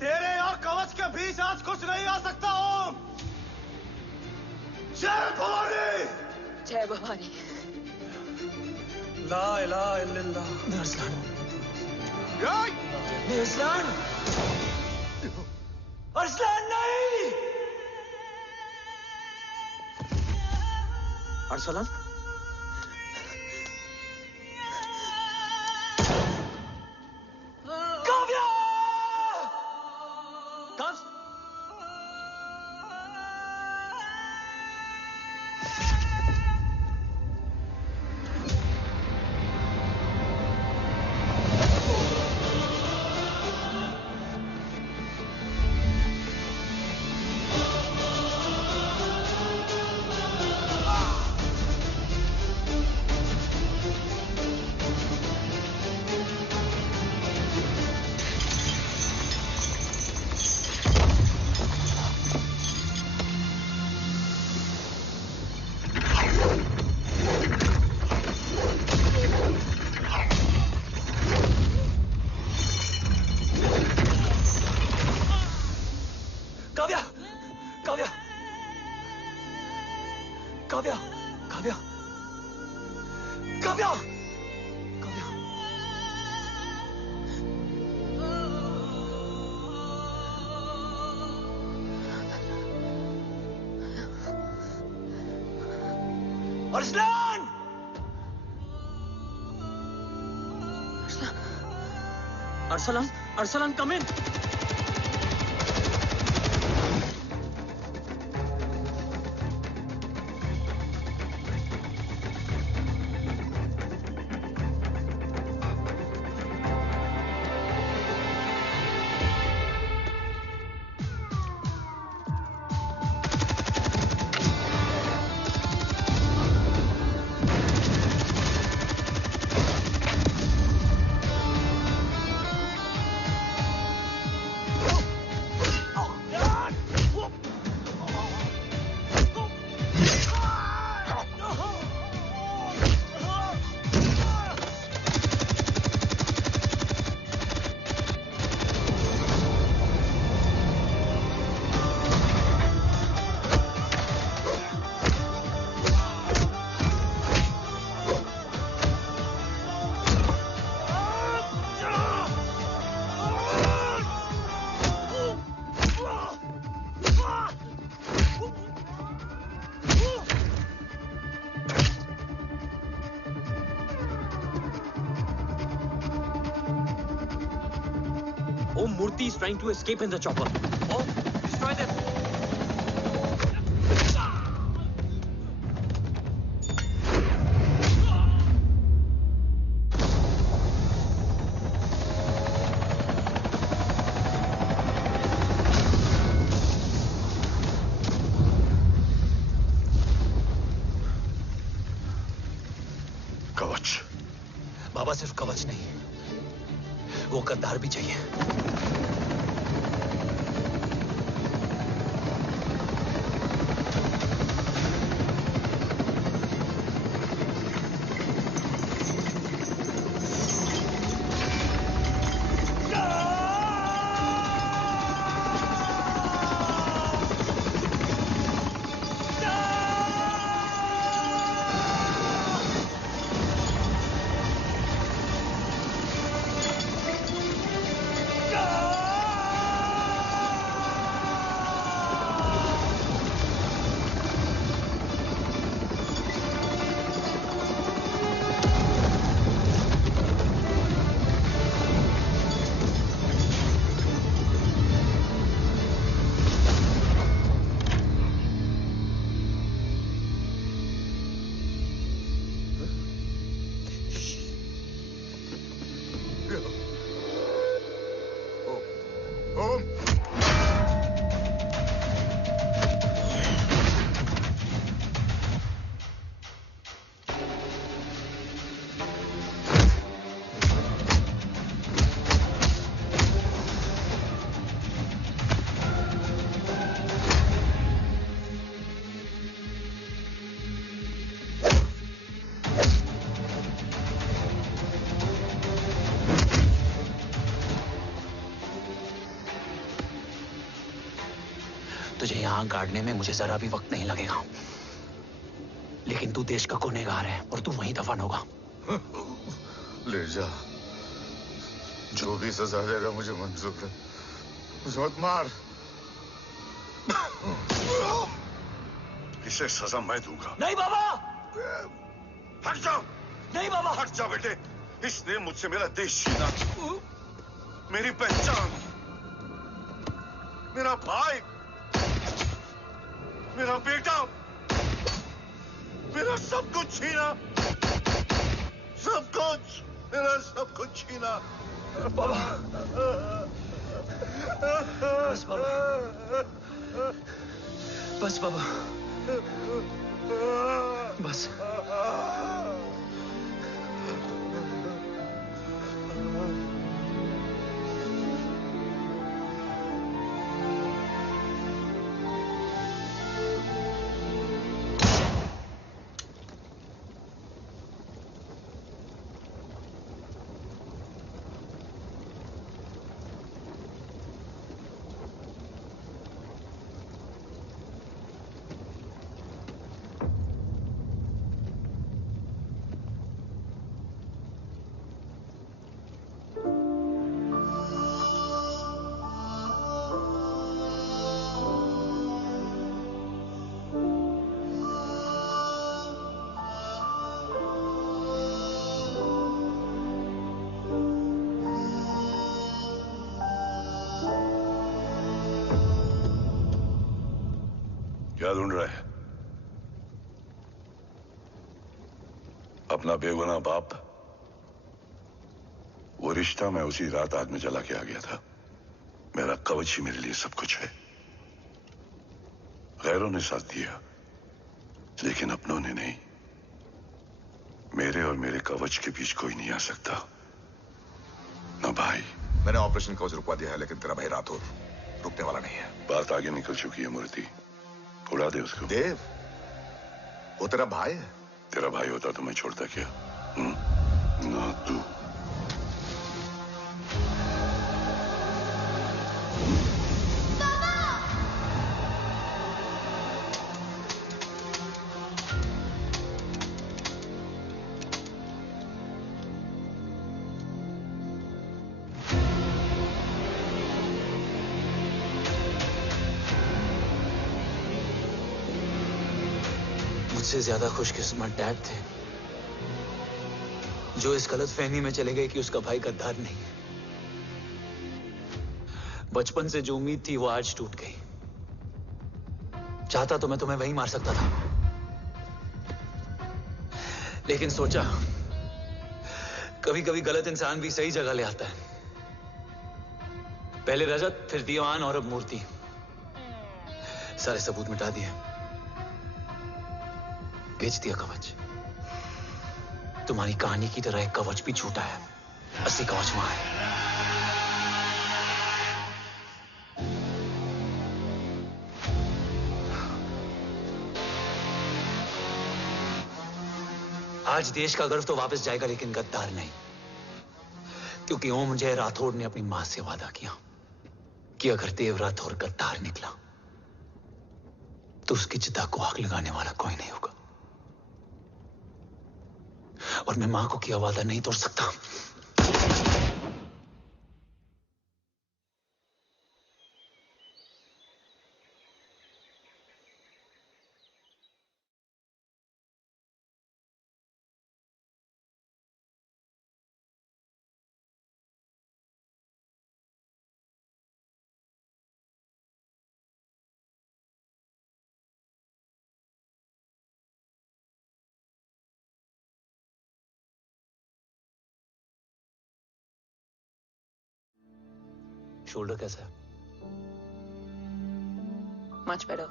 तेरे और कवच के बीच आज कुछ नहीं आ सकता। ओम, जय भवानी। जय भवानी। ला इलाहा इल्लल्लाह। अरसलान, अरसलान नहीं। Arsalan, Arsalan! Arsalan, Arsalan, come in. Om Murthy is trying to escape in the chopper. Oh, destroy them. कवच। बाबा सिर्फ कवच नहीं, वो गद्दार भी चाहिए। तुझे यहाँ गाड़ने में मुझे जरा भी वक्त नहीं लगेगा, लेकिन तू देश का गुनहगार है और तू वहीं दफन होगा। ले जा, जो भी सजा देगा मुझे मंजूर है, मुझे मत मार। इसे सजा मैं दूंगा। नहीं बाबा, हट जाओ। नहीं बाबा, हट जा बेटे। इसने मुझसे मेरा देश छीना, मेरी पहचान, मेरा भाई, मेरा बेटा, मेरा सब कुछ छीना, सब कुछ, मेरा सब कुछ छीना। बाबा, बस बाबा, बस बाबा, बस। क्या ढूंढ रहा है? अपना बेगुनाह बाप। वो रिश्ता मैं उसी रात आग में जला के आ गया था। मेरा कवच ही मेरे लिए सब कुछ है। गैरों ने साथ दिया, लेकिन अपनों ने नहीं। मेरे और मेरे कवच के बीच कोई नहीं आ सकता, ना भाई। मैंने ऑपरेशन कवच रुकवा दिया है, लेकिन तेरा भाई राठौर रुकने वाला नहीं है। बात आगे निकल चुकी है मूर्ति, उड़ा दे उसको। देव, वो तेरा भाई है। तेरा भाई होता तो मैं छोड़ता क्या? ना तू। मुझसे ज्यादा खुशकिस्मत डैड थे, जो इस गलतफहमी में चले गए कि उसका भाई गद्दार नहीं है। बचपन से जो उम्मीद थी वो आज टूट गई। चाहता तो मैं तुम्हें वहीं मार सकता था, लेकिन सोचा कभी कभी गलत इंसान भी सही जगह ले आता है। पहले रजत, फिर दीवान और अब मूर्ति। सारे सबूत मिटा दिए, बेच दिया कवच। तुम्हारी कहानी की तरह एक कवच भी झूठा है, असली कवच वहां है। आज देश का गर्व तो वापस जाएगा, लेकिन गद्दार नहीं, क्योंकि ओम जय राठौड़ ने अपनी मां से वादा किया कि अगर देव राठौड़ गद्दार निकला तो उसकी चिता को आग लगाने वाला कोई नहीं होगा। और मैं मां को किया वादा नहीं तोड़ सकता। शोल्डर कैसा है? Much better.